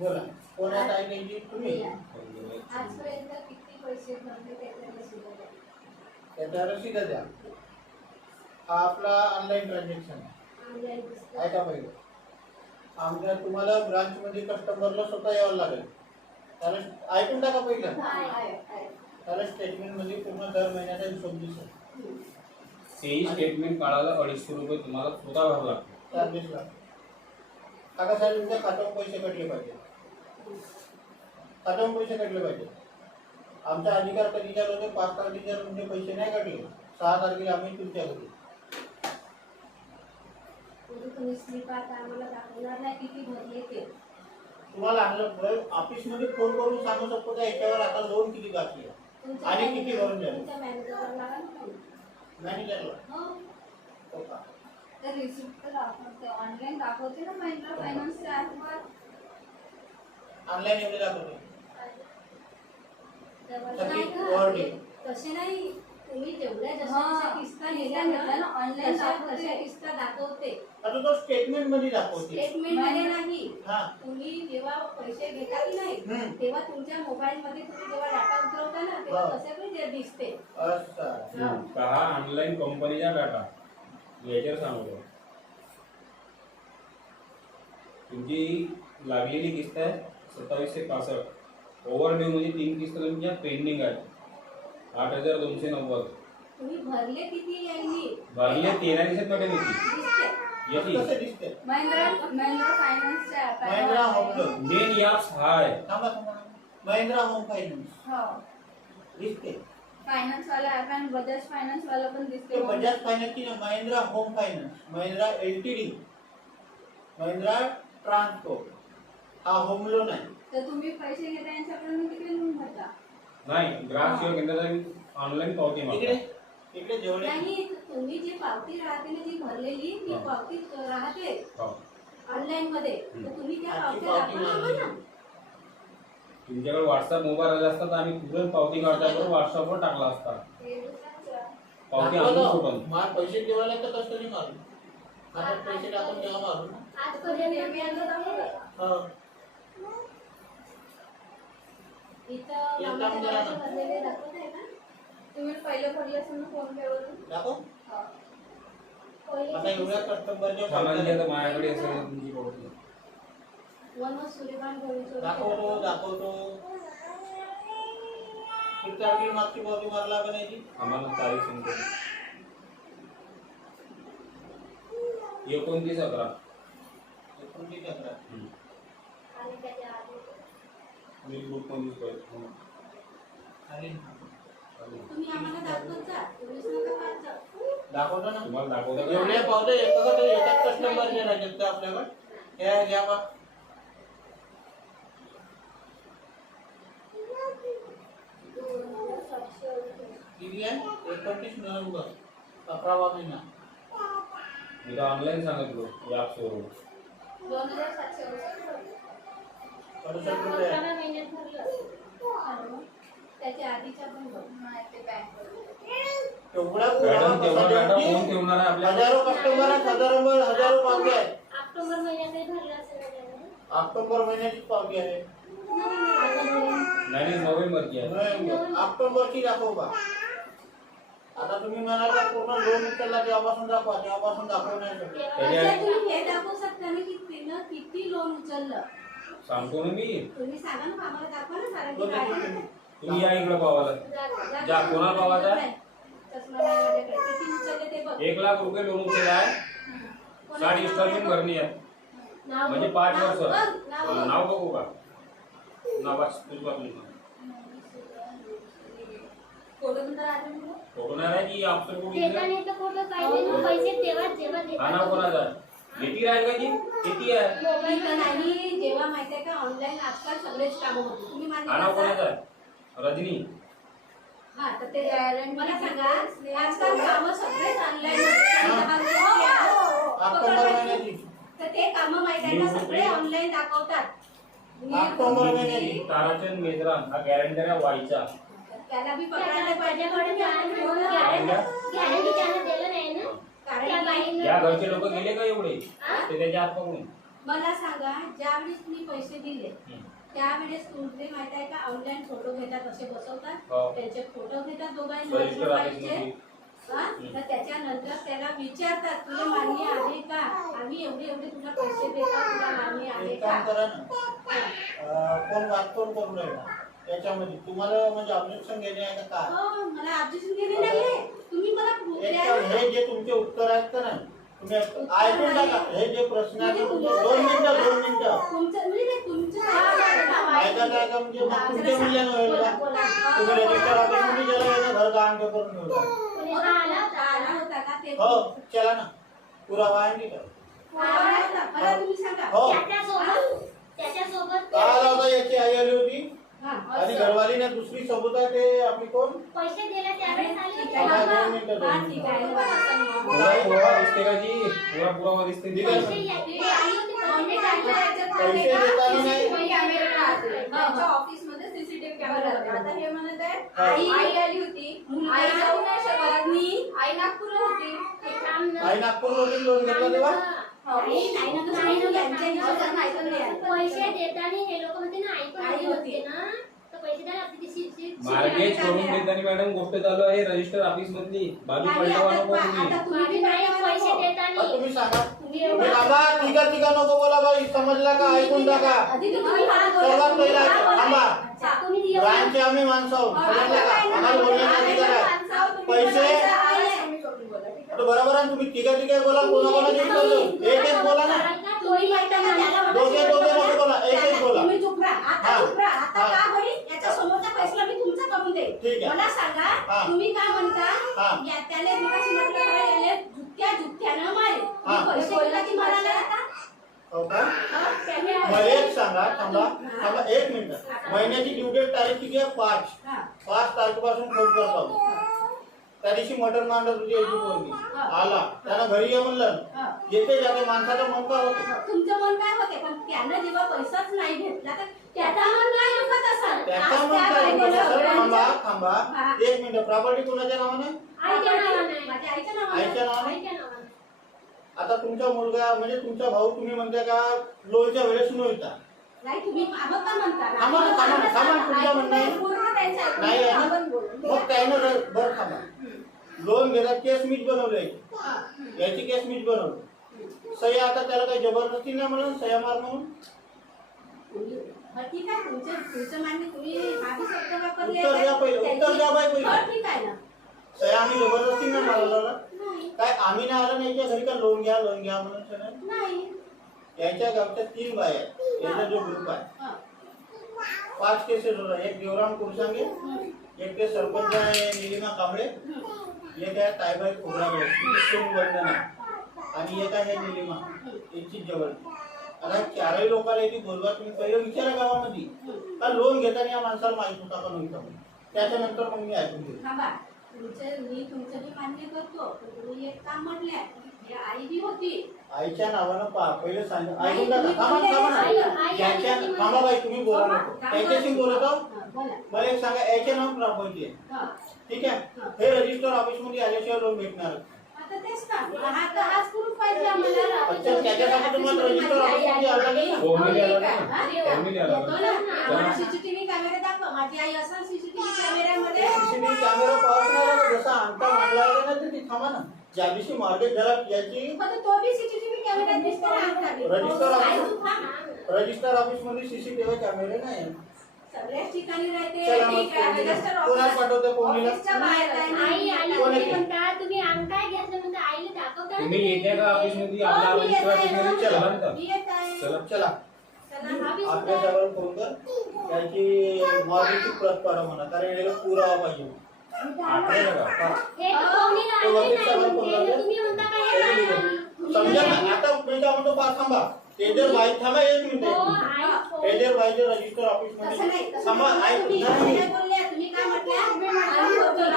बोला कोणाला आहे त्यांची तुम्ही आजपर्यंत किती पैसे भरले त्याच्या रसीद द्या. त्याच्या रसीद द्या. हा आपला ऑनलाईन ट्रान्झॅक्शन ऑनलाईन दिसतं. आहे का पहिले आमच्या तुम्हाला ब्रांच मध्ये कस्टमरला स्वतः यावं लागेल. त्याला ऐकून टाका पहिलं. आहे. त्याला स्टेटमेंट मध्ये पूर्ण दर महिन्याचा हिशोब दिसेल. तेही स्टेटमेंट काढायला 250 रुपये तुम्हाला स्वतः भरावं लागतं. चार्जेस लागतात. काका साहेब तुमच्या खात्यावर पैसे कटले पाहिजे. खात्यावर पैसे कटले पाहिजे. आमचा अधिकार कधीच्या होते 5 तारखेच्या तुमचे पैसे नाही कटले 6 तारखेला आम्ही तुमच्या घरी. तुम्ही स्लिप आता आम्हाला दाखवणार नाही किती भरले ते. तुम्हाला आणलं ऑफिस मध्ये फोन करून सांगू शकतो का याच्यावर आता लोन किती बाकी आहे आणि किती भरून द्या. तुमच्या मॅनेजरला लागा ना. मॅनेजरला हो. हो का तर रिसिप्ट तर दाखवते ऑनलाईन दाखवते ना महिंद्रा फायनान्सच्या ॲपवर. ऑनलाईन एवढे दाखवते. नाही तसे नाही तुम्ही जेवढ्या जशा किस्ता लिहिल्या ना ऑनलाईन तशा किस्ता दाखवते. आता तो स्टेटमेंट मध्ये दाखवते. स्टेटमेंट मध्ये नाही. हा तुम्ही जेव्हा पैसे घेता की नाही तेव्हा तुमच्या मोबाईल मध्ये तुम्ही जेव्हा डाटा उतरवता ना तेव्हा तसे पण ते दिसते. अच्छा हा ऑनलाईन कंपनीचा डाटा याच्यावर सांगतो. तुमची लागलेली किस्त आहे 2765. ओव्हरड्यू म्हणजे 3 किस्त तुमच्या पेंडिंग आहे 8290. तुम्ही भरले किती यांनी भरले 13 दिवसात कडे दिसते. येते कसं दिसते. महिंद्रा फायनान्सच्या ॲप आहे. Mahindra home loan. Main apps हा आहे. थांबा महिंद्रा होम फायनान्स हो दिसते. फायनान्स वाला ॲप आणि बजाज फायनान्स वाला पण ते दिसते. बजाज फायनान्सची ना Mahindra home finance Mahindra LTD Mahindra transport हा होम लोन आहे. तर तुम्ही पैसे घेता यांच्याकडून तिकडे लोन भरता. नाही ग्राहक सेवा केंद्राचा ऑनलाईन पावती इकडे मागतात. इकडे जेवढे नाही तुम्ही जी पावती राहते ना जी भरलेली ती पावती राहते ऑनलाईन मध्ये. तर तुम्ही त्या आजची पावत्या पावती दाखवा नाही. आम्हाला. तुमच्याकडे व्हॉट्सअप मोबाईल आले असतात आम्ही तुरंत पावती काढता व्हॉट्सअपवर टाकला असता. पावती आणून फोटो मला पैसे ठेवायला तर कसं नाही मारून आता पैसे टाकून द्यावा मारून. आजपर्यंत मी आणलं दाखवलं. हो इथं काम मामाच्या करा ना. गावाचे भरलेले दाखवत आहे ना. तुम्ही पहिले भरले असेल ना फोन पे वरून. दाखव. हो. पहिले आता एवढ्या कस्टमरच्या सामान्य आता माझ्याकडे असेल तुमची पावती. वनवास सूर्यकांत भोईरचे दाखवतो किती तारखेला मागची पावती मारला का नाही. आम्हाला तारीख सांगतो 29/11. 29/11. आणि त्याच्या आधी मी ग्रुप मध्ये खाली तुम्ही आम्हाला दाखवत जा. तुम्हीच नका पाहत जाऊ. दाखवतो ना. तुम्हाला दाखवता का? एवढ्या पावत्या एकाच कस्टमरचे राहतात आपल्याकडे. हे घ्या बा. किती आहे 29 नोव्हेंबर 11वा महिना. मी तर ऑनलाईन सांगितलो ॲप्सवरून. 2768 ₹68 महिन्यात भरलं. त्याच्या आधीच्या पण नाही ते बँक एवढा मॅडम तेवढा डाटा कोण ठेवणार आहे आपल्या? हजारो कस्टमर आहेत. हजारो पावती आहेत. ऑक्टोबर महिन्यात भरलं असेल. ऑक्टोबर महिन्याची पावती आहे. नाही नोव्हेंबरची आहे. ऑक्टोबरची दाखव बा. आता तुम्ही म्हणाल का पूर्ण लोन उचलला तेव्हापासून दाखव नाही शकत. तुम्ही हे दाखवू शकता ना की तिनं किती लोन उचललं. सांगतो ना मी. तुम्ही सांगा ना आम्हाला दाखवा ना सारा. तुम्ही या इकडे पावाला जा. कोणाला पावायचा आहे? चष्मा नाही माझ्याकडे. किती उचलले ते बघ. 1,00,000 रुपये लोन उचलला आहे. 60 इन्स्टॉलमेंट भरणी आहे म्हणजे 5 वर्ष. नाव बघू का नावाच तुझ्या फोटो नंतर आले मुलं. फोटो नाही आहे की आपलं देता नाही तर फोटो काढले पैसे तेव्हा जेव्हा हा नाव कोणाचा आहे? किती राहील का जी किती आहे? मोबाईल तर नाही. जेव्हा माहिती आहे का ऑनलाईन आजकाल सगळेच काम होते. तुम्ही हा नाव कोणाचा माझे आहे? रजनी. हा तर ते मला सांगा आजकाल काम सगळेच ऑनलाईन ऑक्टोबर महिन्याची. तर ते काम माहिती आहे का सगळे ऑनलाईन दाखवतात. ऑक्टोबर महिन्याची. ताराचंद मेजरान हा गॅरंटर आहे वाईचा. त्याला बी पकडायला पाहिजे. गॅरंटी त्यानं दिलं नाही ना. कारण या घरचे लोक गेले का एवढे ते त्याच्या हात पकडून मला सांगा, ज्यावेळेस तुम्ही पैसे दिले हं. त्यावेळेस तुम्ही माहित आहे का ऑनलाईन फोटो घेतात, असे बसवतात, हो. त्यांचे फोटो घेतात दोघांनी रजिस्टर पाहिजे. ऑफिसमध्ये. हा? तर त्याच्यानंतर त्याला विचारतात तुला मान्य आहे का, आम्ही एवढे एवढे तुला पैसे देतात, तुला मान्य आहे एक का? काम करा ना, कोण वाटतोड करून राहिला त्याच्यामध्ये तुम्हाला म्हणजे ऑब्जेक्शन घेणे आहे का काय? हो, मला ऑब्जेक्शन घेणे नाहीये, तुम्ही मला proof एक द्या तर ना. हे जे तुमचे उत्तर आहेत का नाही तुम्ही ऐकून टाका. हे जे प्रश्न आहेत तुमचे 2 मिनिटं तुमचं म्हणजे तुमचं ऐका ऐका म्हणजे मग तुमच्या मूल्यांना होईल का? तुम्ही रजिस्टर ऑफिसमध्ये गेला याचं घर गहाण करून ठेवला. आला होता का ते? हो चला ना पुरावा आहे नाही का? आला होता. मला तुम्ही सांगा. हो त्याच्यासोबत काय आला होता याची आई आली होती हा, आणि असं. घरवालीने दुसरी सबूत आहे ते आपली कोण पैसे दिले त्यावेळेस आली ठीक होती. आहे. हा, हा, 2 मिनिटं, 2 हा, मिनिटं. ठीक आहे. असं मग. पुरा पुरावा दिसते का जी? पुरा पुरावा दिसते दिले का? ना. पैसे आली होती मम्मी पैसे काय दिले. करायचं पैसे माहिती आहे का? देताना नाही. CCTV कॅमेरा राहते. त्यांच्या ऑफिसमध्ये सीसीटीव्ही कॅमेरा होता. आता हे म्हणत आहे हा. आई आली होती, मुलगा आई जाऊ नाही शकत. पत्नी. आई नागपूरला होती. ते काम न- आई नागपूरवरून लोन घेतला तेव्हा नाही, नाही ना, नाही ना, यांच्या हिशोबात नाही तर नाही. पैसे देताना हे लोक म्हणते ना आई पण आई आई होती. होते ना, तर पैसे द्यायला लागते ती मार्गेज करून देताना मॅडम गोष्ट चालू आहे रजिस्टर ऑफिस मधली. बाजू आणि पलटवा आता नको तुम्ही. आता तुम्ही बी नाही नाही पैसे देताना तुम्ही सांगा तुम्ही तुम्ही एवढं- थांबा तिघा नको बोला बाई समजला का ऐकून टाका. आधी तुम्ही मला बोला. सर्वात पहिला थांबा अच्छा, तुम्ही एवढं- ब्रांचचे आम्ही माणसं आहोत समजलं का आम्हाला बोलण्याचा अधिकार आहे. पैसे आता बरोबर आहे तुम्ही तिघा बोला कोणाकोणाचे एक बोला ना तुम्ही माहिती आहे का त्याला दोघे नको बोला एक बोला तुम्ही चुप राहा. आता हा. चुप राहा. आता हा. का होईल याच्या समोरचा फैसला मी तुमचा करून देईल. ठीक आहे. मला सांगा हा. तुम्ही काय म्हणता हा. या त्याने मी कसं म्हटलं खरं याले जुत्त्यानं मारेल. हा. तुम्ही पैसे कोणाची मारायला आता? हो का हा? त्याने मला एक सांगा थांबा 1 मिनिट महिन्याची ड्यू डेट तारीख किती आहे 5 हा. 5 तारखेपासून फोन करतो त्या दिवशी मटन मांडत होती याची पोरगी आला त्यानं घरी ये म्हणलं हा. येते जाते माणसाचं मन काय होतं तुमचं मन काय होते पण त्यानं जेव्हा पैसाच नाही घेतला तर त्याचा मन काय दुखत असेल? त्याचा आज मन त्या काय बायकोला होतं? सर, सगळ्यांचं- थांबा हा. 1 मिनिट प्रॉपर्टी कुणाच्या नावाने आईच्या नावाने. माझ्या आईच्या नावाने. आईच्या नावाने आईच्या नावाने. आता तुमचा मुलगा म्हणजे तुमचा भाऊ तुम्ही म्हणता का लोनच्या वेळेस नव्हता नाही तुम्ही मागं का म्हणता? थांबा तुमचं म्हणणं आहे. पूर्ण त्यांचं ऐकून नाही आहे ना? आपण बोलू. मग त्यानं बरं थांबा लोन घेतात केस मीच बनवलंय हा. याची केस मीच बनवली सह्या आता त्याला काही जबरदस्ती नाही म्हणून सह्या मार म्हणून हा, ठीक आहे तुमचं मान्य तुम्ही आधी शब्द वापरले उत्तर द्या पहिलं, उत्तर द्या बाई पहिलं. हो, ठीक आहे ना. सह्या आम्ही जबरदस्ती नाही मारला ना नाही काय आम्ही नाही आलं नाही घरी का लोन घ्या म्हणून सगळं नाही. याच्या गावच्या 3 बाया आहेत याचा जो ग्रुप आहे हा. 5 केसेस होता एक देवराम कुरसांगे एक ते सरपंच आहे निलिमा कांबळे एक आहे ताईबाई खोबरागडे बंधन आणि एक आहे निलिमा याची जवळ आता 4ही लोकांना याची बोलवा तुम्ही पहिलं विचारा गावामध्ये का लोन घेताना या माणसाला माहित होता का नव्हता त्याच्यानंतर मग मी ऐकून घेतो थांबा मी तुमचं बी मान्य करतो पण तुम्ही एक काम म्हटलंय ही आई बी होती. आईच्या नावानं पहिलं सांग नाही, ऐकून टाका तुम्ही थांबा बोलले थांबा आई- याच्या आई- थांबा बाई तुम्ही बोला नको त्याच्याशी बोलत आहो हा, बोला. मला एक सांगा याचे नाव प्रॉपर्टी आहे हा. ठीक आहे हे रजिस्टर ऑफिस मध्ये आल्याशिवाय लोन भेटणार आता तेच ना हाच प्रूफ पाहिजे आम्हाला. अच्छा त्याच्यासाठी तुम्हाला रजिस्टर ऑफिस मध्ये आला नाही ना? फॉर्मली आला हा? ना फॉर्मली आला येतो ना. आम्हाला सीसीटीव्ही कॅमेरा दाखवा माझी आई असा सीसीटीव्ही कॅमेऱ्यामध्ये सीसीटीव्ही कॅमेरा पाहणार जसा अंगठा मांडला आहे ना ते थांबा ना ज्या दिवशी मार्केट झाला याची पण तो बी सीसीटीव्ही कॅमेऱ्यात दिसतो ना आमचा बी. रजिस्टर आई ऑफिस तू थांब. रजिस्टर ऑफिस मध्ये सीसीटीव्ही कॅमेरे नाही सगळ्याच ठिकाणी राहते. चला मग ठीक आहे, रजिस्टर कोणाला ऑफिस- पाठवते कोणीला ऑफिसच्या बाहेर आहे ना. आई आली कोण होती आहे? म्हणता तुम्ही अंगठा घेतलं म्हणता आईला दाखवता ना तुम्ही येत्या का ऑफिस मध्ये हो, आपला मी रजिस्टर येत आहे ऑफिस मध्ये ना. चला ना मी येत आहे. चला चला चला. ऑफिस आपल्या होतं. जवळ फोन कर त्याची मॉर्निंगची प्रत काढा म्हणा कारण याला पुरावा पाहिजे आठवलं का? हा. हे तर कोणी तो आले वकील नाही साहेब म्हणते. कोण तर तुम्ही म्हणता का हे नाही आली? समजा ना आता मी काय म्हणतो पाच थांबा ते जर माहीत थांबा 1 मिनिट हो, 1 मिनिट. आई फोन- हे जर पाहिजे रजिस्टर ऑफिस तसं नाही, मध्ये तसं थांबा नाही. ऐक तुम्ही नाही काय बोलल्या? तुम्ही काय म्हटल्या?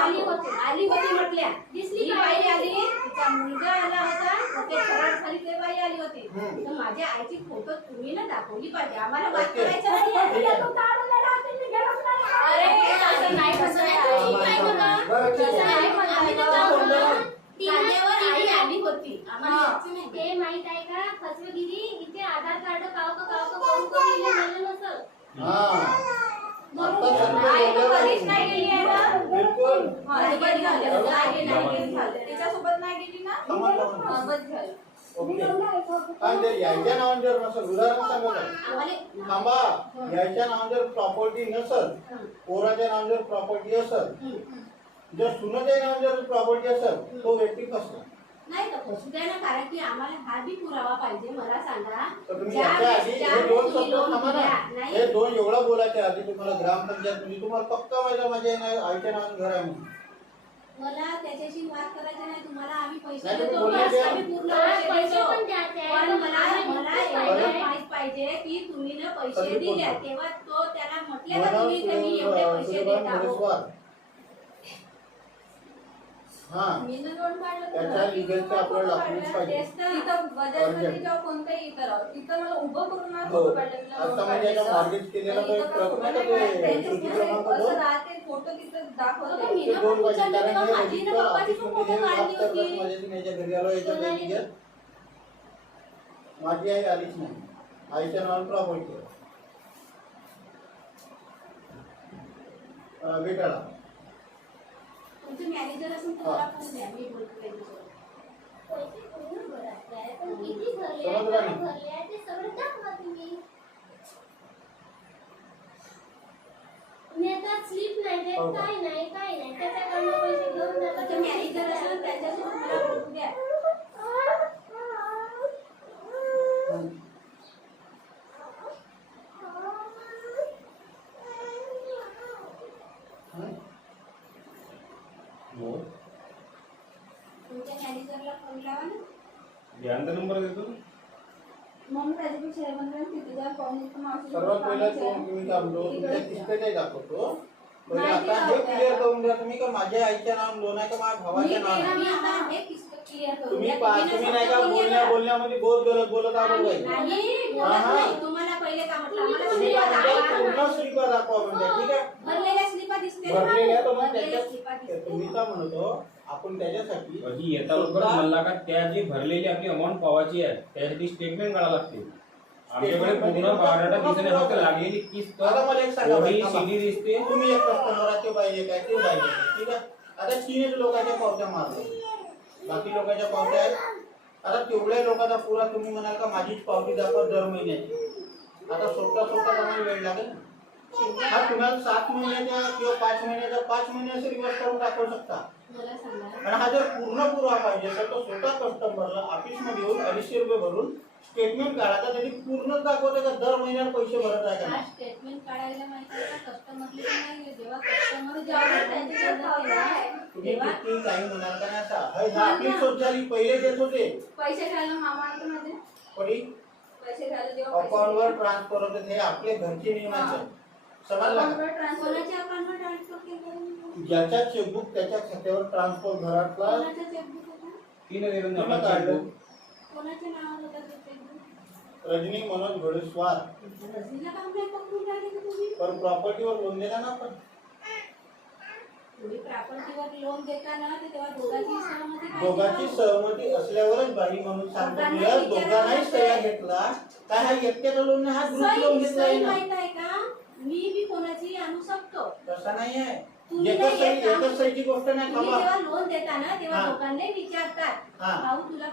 आली होती म्हटल्या. दिसली ही का? बाई आली, तिचा मुलगा आला होता, मग ते फरार झाली ते बाई आली होती. हम्म. तर माझ्या आईची फोटो तुम्ही ना दाखवली पाहिजे. आम्हाला बात ओके. करायचं नाहीये. ठीक आहे. अरे, असं नाही, तसं नाही. तुम्ही काय म्हणा? बरं, ठीक आहे. तसं नाही म्हणा. आम्ही तर आम्ही काय म्हणा? कांद्यावर आई आली होती. आम्हाला यायचं नाही. ते माहित आहे का फसवेगिरी इथे आधार हा आता सरकार आई तर बोललं कधीच नाही गेली आहे ना. बिलकुल हा, बस झालं. नाही झालं. तिच्यासोबत नाही गेली ना. थांबा, थांबा. हा, बस झालं. ओके आणि ते यायच्या नावाने जर नसेल उदाहरण सांगत आहे थांबा यायच्या नावाने जर प्रॉपर्टी नसल पोराच्या नावाने जर प्रॉपर्टी असेल जर सुनाच्या नावाने जर प्रॉपर्टी असेल तो व्यक्ती फसला नाही तर फसू द्या ना, कारण की आम्हाला हा बी पुरावा पाहिजे. मला सांगा तर तुम्ही ज्या याच्या आधी ज्या हे दोन वेळेस शब्द तुम्ही लोन थांबा ना दिल्या, नाही. हे दोन एवढं बोलायच्या आधी तुम्हाला ग्रामपंचायत म्हणजे तुम्हाला पक्का माहिती माझ्या आईच्या नावाने घर आहे म्हणून मला त्याच्याशी वाद करायचा नाही. तुम्हाला आम्ही पैसे नाही, तुम्ही देतो बोलले बस, ते. आम्ही पूर्ण हा, पैसे पैसे देतो. पण द्यायचे आहे. पण मला आम्हाला एवढं माहिती माहित पाहिजे की तुम्ही ना पैसे सगळी दिले बोलतो. तेव्हा तो त्याला म्हटले का तुम्ही की मी एवढे पैसे देत आहोत. हा मी न लोन काढलं तर त्याच्या मला लिगलचे आपल्याला डॉक्युमेंट्स पाहिजे तेच तर. तिथं बजाजमध्ये जेव्हा कोणतंही करावं तिथं मला उभं करून मला हो फोटो काढले. मी लोन आता म्हणजे याच्या काढलेलं. मॉर्गेज केलेला तो आणि एक इथं प्रकरण मला आहे का ते त्यांच्याच सूची मध्ये क्रमांक असं दोन राहते फोटो तिथं हो, दाखवते. पण मी ते ना दोन खूप पाहिजे विचारलं कारण तेव्हा हे माझी ना रजिस्टर पप्पाची पण ऑफिसमध्ये फोटो हे काढली वाद करतात होती. माझ्याशी याच्या घरी आलो याच्या घरी गेलं. माझी आई आलीच नाही आईच्या नावाने प्रॉपर्टी बेटाला तुमचे मॅनेजर असून तुम्हाला फोन द्या, मी बोलतो त्यांच्यासोबत. पैसे पूर्ण भरायचे आहे, पण किती भरले आहे, समजलं काय नाही. भरले आहे ते सगळं दाखवा तुम्ही. तुम्ही आता स्लिप नाही देत, हो का? काय नाही त्याच्याकडनं पैसे घेऊन तुमचे जातात. मॅनेजर असून त्यांच्यासोबत मला बोलू द्या. तुमच्या मॅनेजरला फोन लावा ना. ध्यानचा नंबर देतो मग त्याच्यापेक्षा हे म्हणलं तिथे जा कॉलेज सर्वात पहिला तुम्ही थांबलो तुमच्या किस्ते दाखवतो पहिले आता हे क्लिअर करून द्या तुम्ही का माझ्या आईच्या नावाने लोन आहे का माझ्या भावाच्या नावाने मी आम्हाला हे किस्त क्लिअर करू तुम्ही द्या. तुम्ही नाही का बोलण्यामध्ये बहुत गलत बोलत आहात बाई. नाही बोलत हा. नाही. तुम्हाला पहिले का म्हटलं आम्हाला तुम्ही स्लिपा आमच्या दाखवा. पूर्ण स्लिपा दाखवा म्हणजे ठीक आहे भरलेल्या स्लिपा दिसते ना? भरलेल्या तर मग भरलेल्या स्लिपा त्याच्यात दिसते. तुम्ही का म्हणतो आपण त्याच्यासाठी अशी येता लवकर म्हणला का त्या जी भरलेली आपली अमाऊंट पावायची आहे त्यासाठी स्टेटमेंट काढावं लागते. आमच्याकडे पूर्ण बायोडाटा दिसणे फक्त लागलेली किस्त आता मला एक सांगा बाई, थांबा. CD दिसते. तुम्ही एक कस्टमराचे पाहिजे काय ते पाहिजे ठीक आहे आता 3 लोकांच्या पावत्या मारतो बाकी लोकांच्या पावत्या आहेत आता तेवढ्या लोकांचा पुरा तुम्ही म्हणाल का माझीच पावती दाखवा दर महिन्याची आता स्वतः आम्हाला वेळ लागेल ना. हा तुम्हाला 7 महिन्याच्या किंवा 5 महिन्याचा 5 महिन्याचा रिवर्स करून दाखवू शकता मला सांगा आणि हा जर पूर्ण पुरावा पाहिजे तर तो स्वतः कस्टमरला ऑफिसमध्ये येऊन 250 रुपये भरून स्टेटमेंट काढायचा त्याची पूर्ण दाखवते का दर महिन्याला पैसे भरत आहे का हा नाही. स्टेटमेंट काढायला माहिती आहे का कस्टमरला नाही. जेव्हा कस्टमर तुम्ही किती काही म्हणाल का नाही असं हा आपली सोच झाली पहिले देत होते पैसे घ्यायला मामा आणतो माझे कोणी पैसे घ्यायला जेव्हा पैसे अकाउंटवर ट्रान्सफर होते हे आपले घरचे नियम आहेत समजला का? अकाउंटवर ट्रान्सफर कोणाच्या अकाउंटवर ट्रान्सफर केलं? ज्याच्या चेकबुक त्याच्या खात्यावर ट्रान्सफर घरातला कोणाचं चेकबुक होतं? तीन दिलं तुम्ही काढलं कोणाच्या नावावर होतं ते चेकबुक? रजनी मनोज घोडेस्वार रजनीला काम नाही पकडून राहिले का तुम्ही? पण प्रॉपर्टीवर लोन दिला ना आपण तुम्ही प्रॉपर्टीवर लोन देता ना ते तेव्हा दोघांची सहमती पाहिजे दोघांची ना. सहमती असल्यावरच बाई म्हणून सांगतो दोघांना तुला विचारायला दोघांनाही सह्या पाहिजे. घेतला काय हा एकट्याचा लोन नाही हा ग्रुप लोन सही घेतला आहे सही ना माहित आहे का? मी बी कोणाची आणू शकतो. तसा नाही आहे तुम्ही एकच नाही सही येत ना. एकच सहीची गोष्ट नाही तुम्ही थांबा जेव्हा लोन देता ना तेव्हा हा. लोकांना विचारतात हा. भाऊ तुला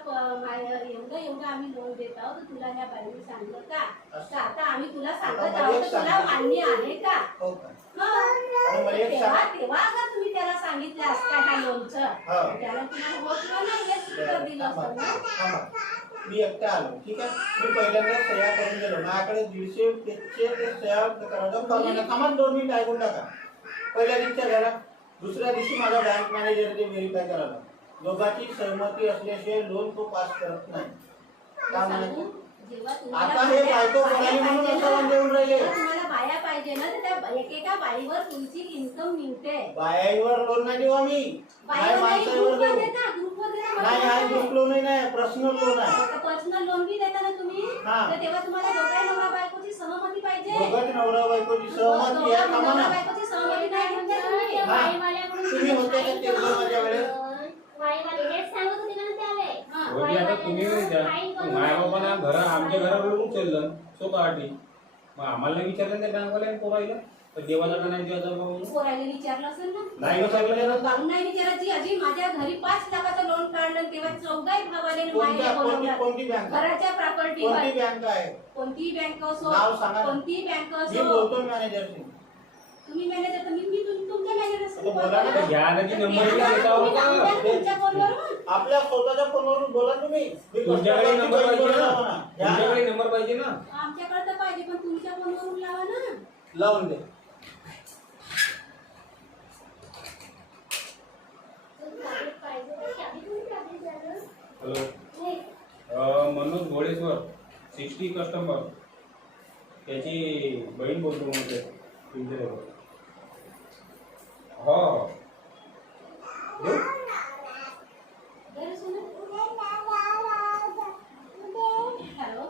एवढं आम्ही लोन देत आहोत तर तुला ह्या बाईने सांगलं का असं. तर आता आम्ही तुला आता सांगत मला आहोत एक तर तुला सांगा. मान्य आहे का? हो का हो. आणि मला एक तेव्हा सांग तेव्हा अगर तुम्ही त्याला सांगितलं असता ह्या लोनचं हा. तर त्याला तुम्हाला हो किंवा नाही हेच उत्तर दिलं थांबा, असतं ना. थांबा. मी एकटा आलो ठीक आहे मी पहिल्यांदा सह्या करून गेलो माझ्याकडे 150 ते सह्या करायचं परवाना थांबा 2 मिनिट ऐकून टाका पहिल्या दिवशी झाला दुसऱ्या दिवशी माझा बँक मॅनेजर ते व्हेरीफाय करायला दोघांची सहमती असल्याशिवाय लोन तो पास करत नाही का म्हणायचं जेव्हा तुम्हाला आता हे बायको बाया बोलायला म्हणून पाहिजे असं ना, देऊन राहिले जेव्हा तुम्हाला बाया पाहिजे ना तर त्या एकेका बाईवर तुमची इन्कम मिळते. बायावर लोन नाही देऊ आम्ही नाही बाईवर नाही, माणसावर ग्रुपवर देऊ देता, ग्रुपवर देता. नाही हा ग्रुप लोन नाही पर्सनल लोन आहे पर्सनल लोन बी देता ना तुम्ही हा. तर तेव्हा तुम्हाला दोघाही नवरा बायकोची सहमती पाहिजे. दोघांची नवरा बायकोची सहमती आहे थांबा नवरा ना बायकोची सहमती नाही घेतली तुम्ही. त्या हा. बाईवाल्याकडून तुम्ही होते का ते माझ्या वेळेस बाईवाले हेच सांगत होते ना त्याले. हा. होती आता तुम्ही द्या माय बाबांना घर आमच्या घरावरून चाललं स्वतःसाठी मग आम्हाला नाही विचारलं त्या बँकवाल्याने पोरायला तर देवाला का नाही द्यायचा भाऊ पोरायला विचारलं असेल ना. नाही विचारलं भाऊ नाही विचारायची. आजी माझ्या घरी 5 लाखाचं लोन काढलं तेव्हा चौघाही भावाले मायने बोलवलं. कोणती बँक घराच्या प्रॉपर्टीवर कोणती बँक आहे कोणती बँक असो नाव सांगा. कोणती बँक मी असो. बोलतो मॅनेजरशी. तुम्ही मॅनेजर तर मी तुमच्या मॅनेजर आता बोला ना. घ्या ना ती नंबर देता होता तुमच्या फोनवर आपल्या स्वतःच्या फोनवरून बोला तुम्ही. मी तुमच्याकडे नंबर पाहिजे ना लावा ना. घ्या ना. तुमच्याकडे नंबर पाहिजे ना आमच्याकडे तर पाहिजे पण तुमच्या फोनवरून लावा ना. लावून दे. पाहिजे तर चाबी तुम्ही चाबी द्या ना. हॅलो मनोज घोडेश्वर 60 कस्टमर त्याची बहीण बोलतो म्हणते तुमच्याजवळ हो देऊ? बरं सोना. हॅलो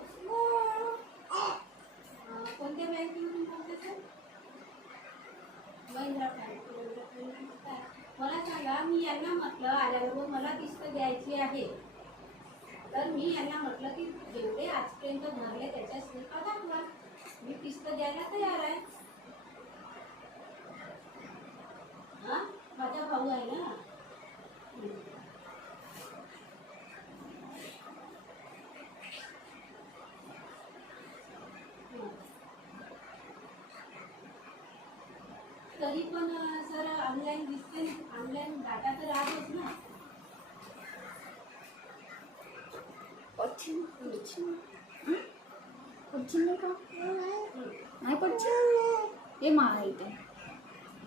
कोणत्या बँकेमधून बोलते सर? महिंद्रा बँक. मला सांगा मी यांना म्हटलं आल्याबरोबर मला किस्त द्यायची आहे तर मी यांना म्हटलं की जेवढे आजपर्यंत भरले त्याच्या स्लिपा दाखवा. मी किस्त द्यायला तयार आहे. हा माझा भाऊ आहे ना. तरी पण सर ऑनलाईन दिसते ऑनलाईन डाटा तर राहतोच ना. पडशील का नाही पडशील हे मला इथे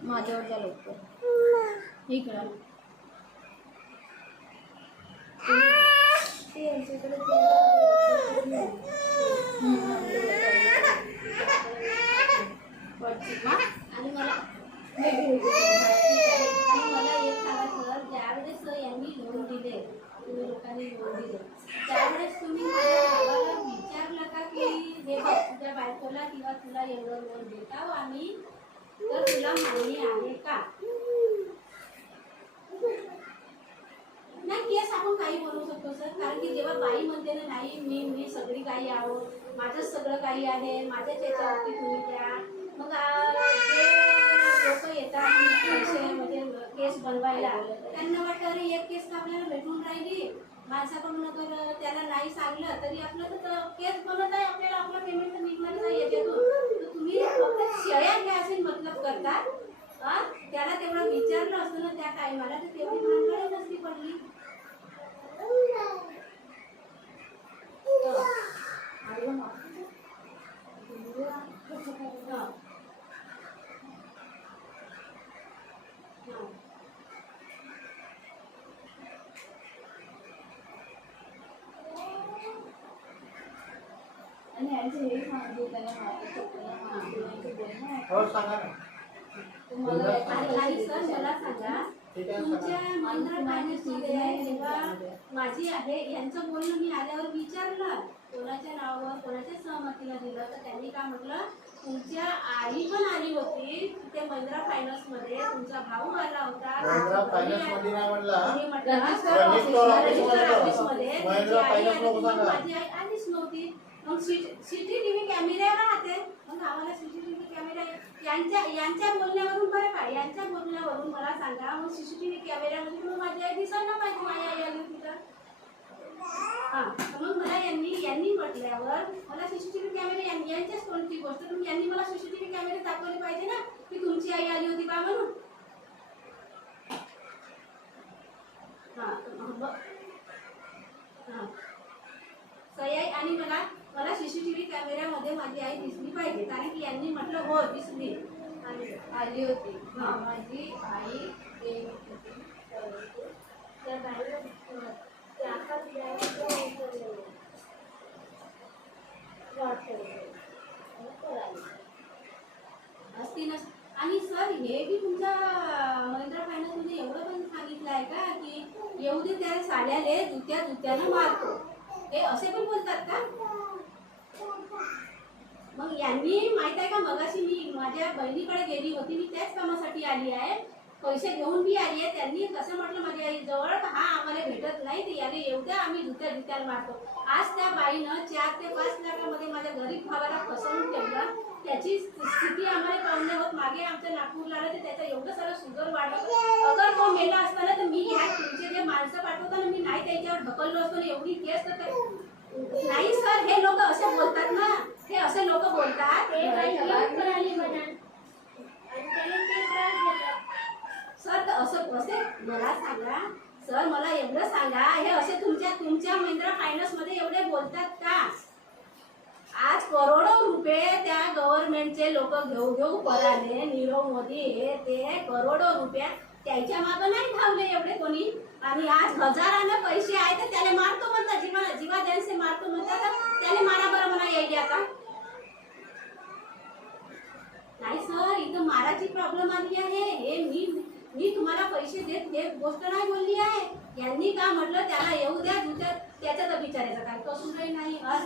माझ्यावर जा लवकर इकडं ते यांच्याकडे पडशील ना. आणि मला आणि मला एक सांगा सर ज्यावेळेस यांनी लोन दिले तुम्ही लोकांनी लोन दिले त्यावेळेस तुम्ही माझ्या भावाला विचारलं का की हे बघ तुझ्या बायकोला किंवा तुला एवढं लोन देता आम्ही तर तुला मान्य आहे का? नाही केस आपण काही बनवू शकतो सर कारण की जेव्हा बाई म्हणते ना नाही मी सगळी काही आहो माझंच सगळं काही आहे माझ्याच याच्यावरती तुम्ही द्या मग जे लोक येतात पैसे म्हणजे केस बनवायला त्यांना वाटतं अरे एक केस तर आपल्याला भेटून राहिली माणसाकडून तर त्याला नाही सांगलं तरी आपलं तर केस बनत आहे आपल्याला आपलं पेमेंट तर निघणार नाही याच्यातून तर तुम्ही फक्त शेळ्या घ्या असे मतलब करतात. त्याला तेवढं विचारलं असतं ना त्या टायमाला तर तेवढी भानगड नसती पडली. आणि यांचे हे सांगितलं त्याला हो सांगा ना. आणि सर मला सांगा ठीक आहे, तुमच्या सांगा. महिंद्रा फायनान्समध्ये जेव्हा माझी आहे यांचं बोलणं मी आल्यावर विचारलं कोणाच्या नावावर कोणाच्या सहमतीला दिलं तर त्यांनी काय म्हटलं तुमच्या आई पण आली होती ते महिंद्रा फायनान्समध्ये तुमचा भाऊ आला होता महिंद्रा फायनान्स मध्ये नाही म्हणला. मी म्हटलं रजिस्टर ऑफिस मध्ये ऑफिसमध्ये महिंद्रा फायनान्स नको सांगा. माझी आई आलीच नव्हती. मग सीसीटीव्ही कॅमेरे राहते मग आम्हाला सीसीटीव्ही कॅमेरा यांच्या बोलण्यावरून बरं का यांच्या बोलण्यावरून मला सांगा मग सीसीटीव्ही कॅमेऱ्यामध्ये मग माझी आई दिसायला पाहिजे माझी आई आली होती तर हां मग मला यांनी म्हटल्यावर मला सीसीटीव्ही कॅमेरे यांच्याच कोणती गोष्ट तुम्ही यांनी मला सीसीटीव्ही कॅमेरे दाखवले पाहिजे ना की तुमची आई आली होती का म्हणून. हां हां सई आणि मला सीसीटीव्ही कॅमेऱ्यामध्ये माझी आई दिसली पाहिजे कारण की यांनी म्हटलं हो दिसली आली होती. माझी आई त्या बाईला त्या आकाश द्यायला असती नस आणि सर हे बी तुमच्या महिंद्रा फायनान्समध्ये एवढं पण सांगितलं आहे का की येऊ दे त्या साल्याले जुत्यानं मारतो हे असे पण बोलतात का? मग यांनी माहित आहे का मगाशी मी माझ्या बहिणीकडे गेली होती मी त्याच कामासाठी आली आहे पैसे घेऊन बी आली आहे त्यांनी कसं म्हटलं माझ्या आई जवळ हा आम्हाला भेटत नाही तर याने एवढ्या आम्ही जुत्याला मारतो. आज त्या बाईनं 4 ते 5 लाखामध्ये माझ्या गरीब भावाला फसवून ठेवलं त्याची स्थिती आम्हाला पाहुणे होत. मागे आमच्या नागपूरला आलं तर त्याचं एवढं सारं शुगर वाढलं. अगर तो मेला असताना तर मी ह्या तुमचे जे माणसं पाठवताना मी नाही त्याच्यावर ढकललो असतो ना. एवढी केस तर नाही सर, हे लोक असे बोलतात ना, हे असे लोक बोलतात. ते बाई घेऊन पण आली म्हणा आणि त्याला ते त्रास देतात. सर तर असं असे मला सांगा सर, मला एवढं सांगा, हे असे तुमच्या महिंद्रा फायनान्स मध्ये एवढे बोलतात का? आज करोडो रुपये त्या गव्हर्नमेंटचे लोक घेऊ पराने, नीरव मोदी हे ते करोडो रुपये त्याच्या मागं नाही धावले एवढे कोणी. आणि आज हजारानं पैसे आहे तर त्याला मारतो म्हणतात, जीवा ज्यांचे मारतो म्हणतात, त्याला मारा बरं म्हणा यायली आता. नाही सर, इथं माराची प्रॉब्लेम आली आहे. हे मी तुम्हाला पैसे देत हे गोष्ट नाही बोलली आहे. यांनी का म्हटलं त्याला येऊ द्या, त्याचा तर विचारायचं काय कसूनही नाही. आज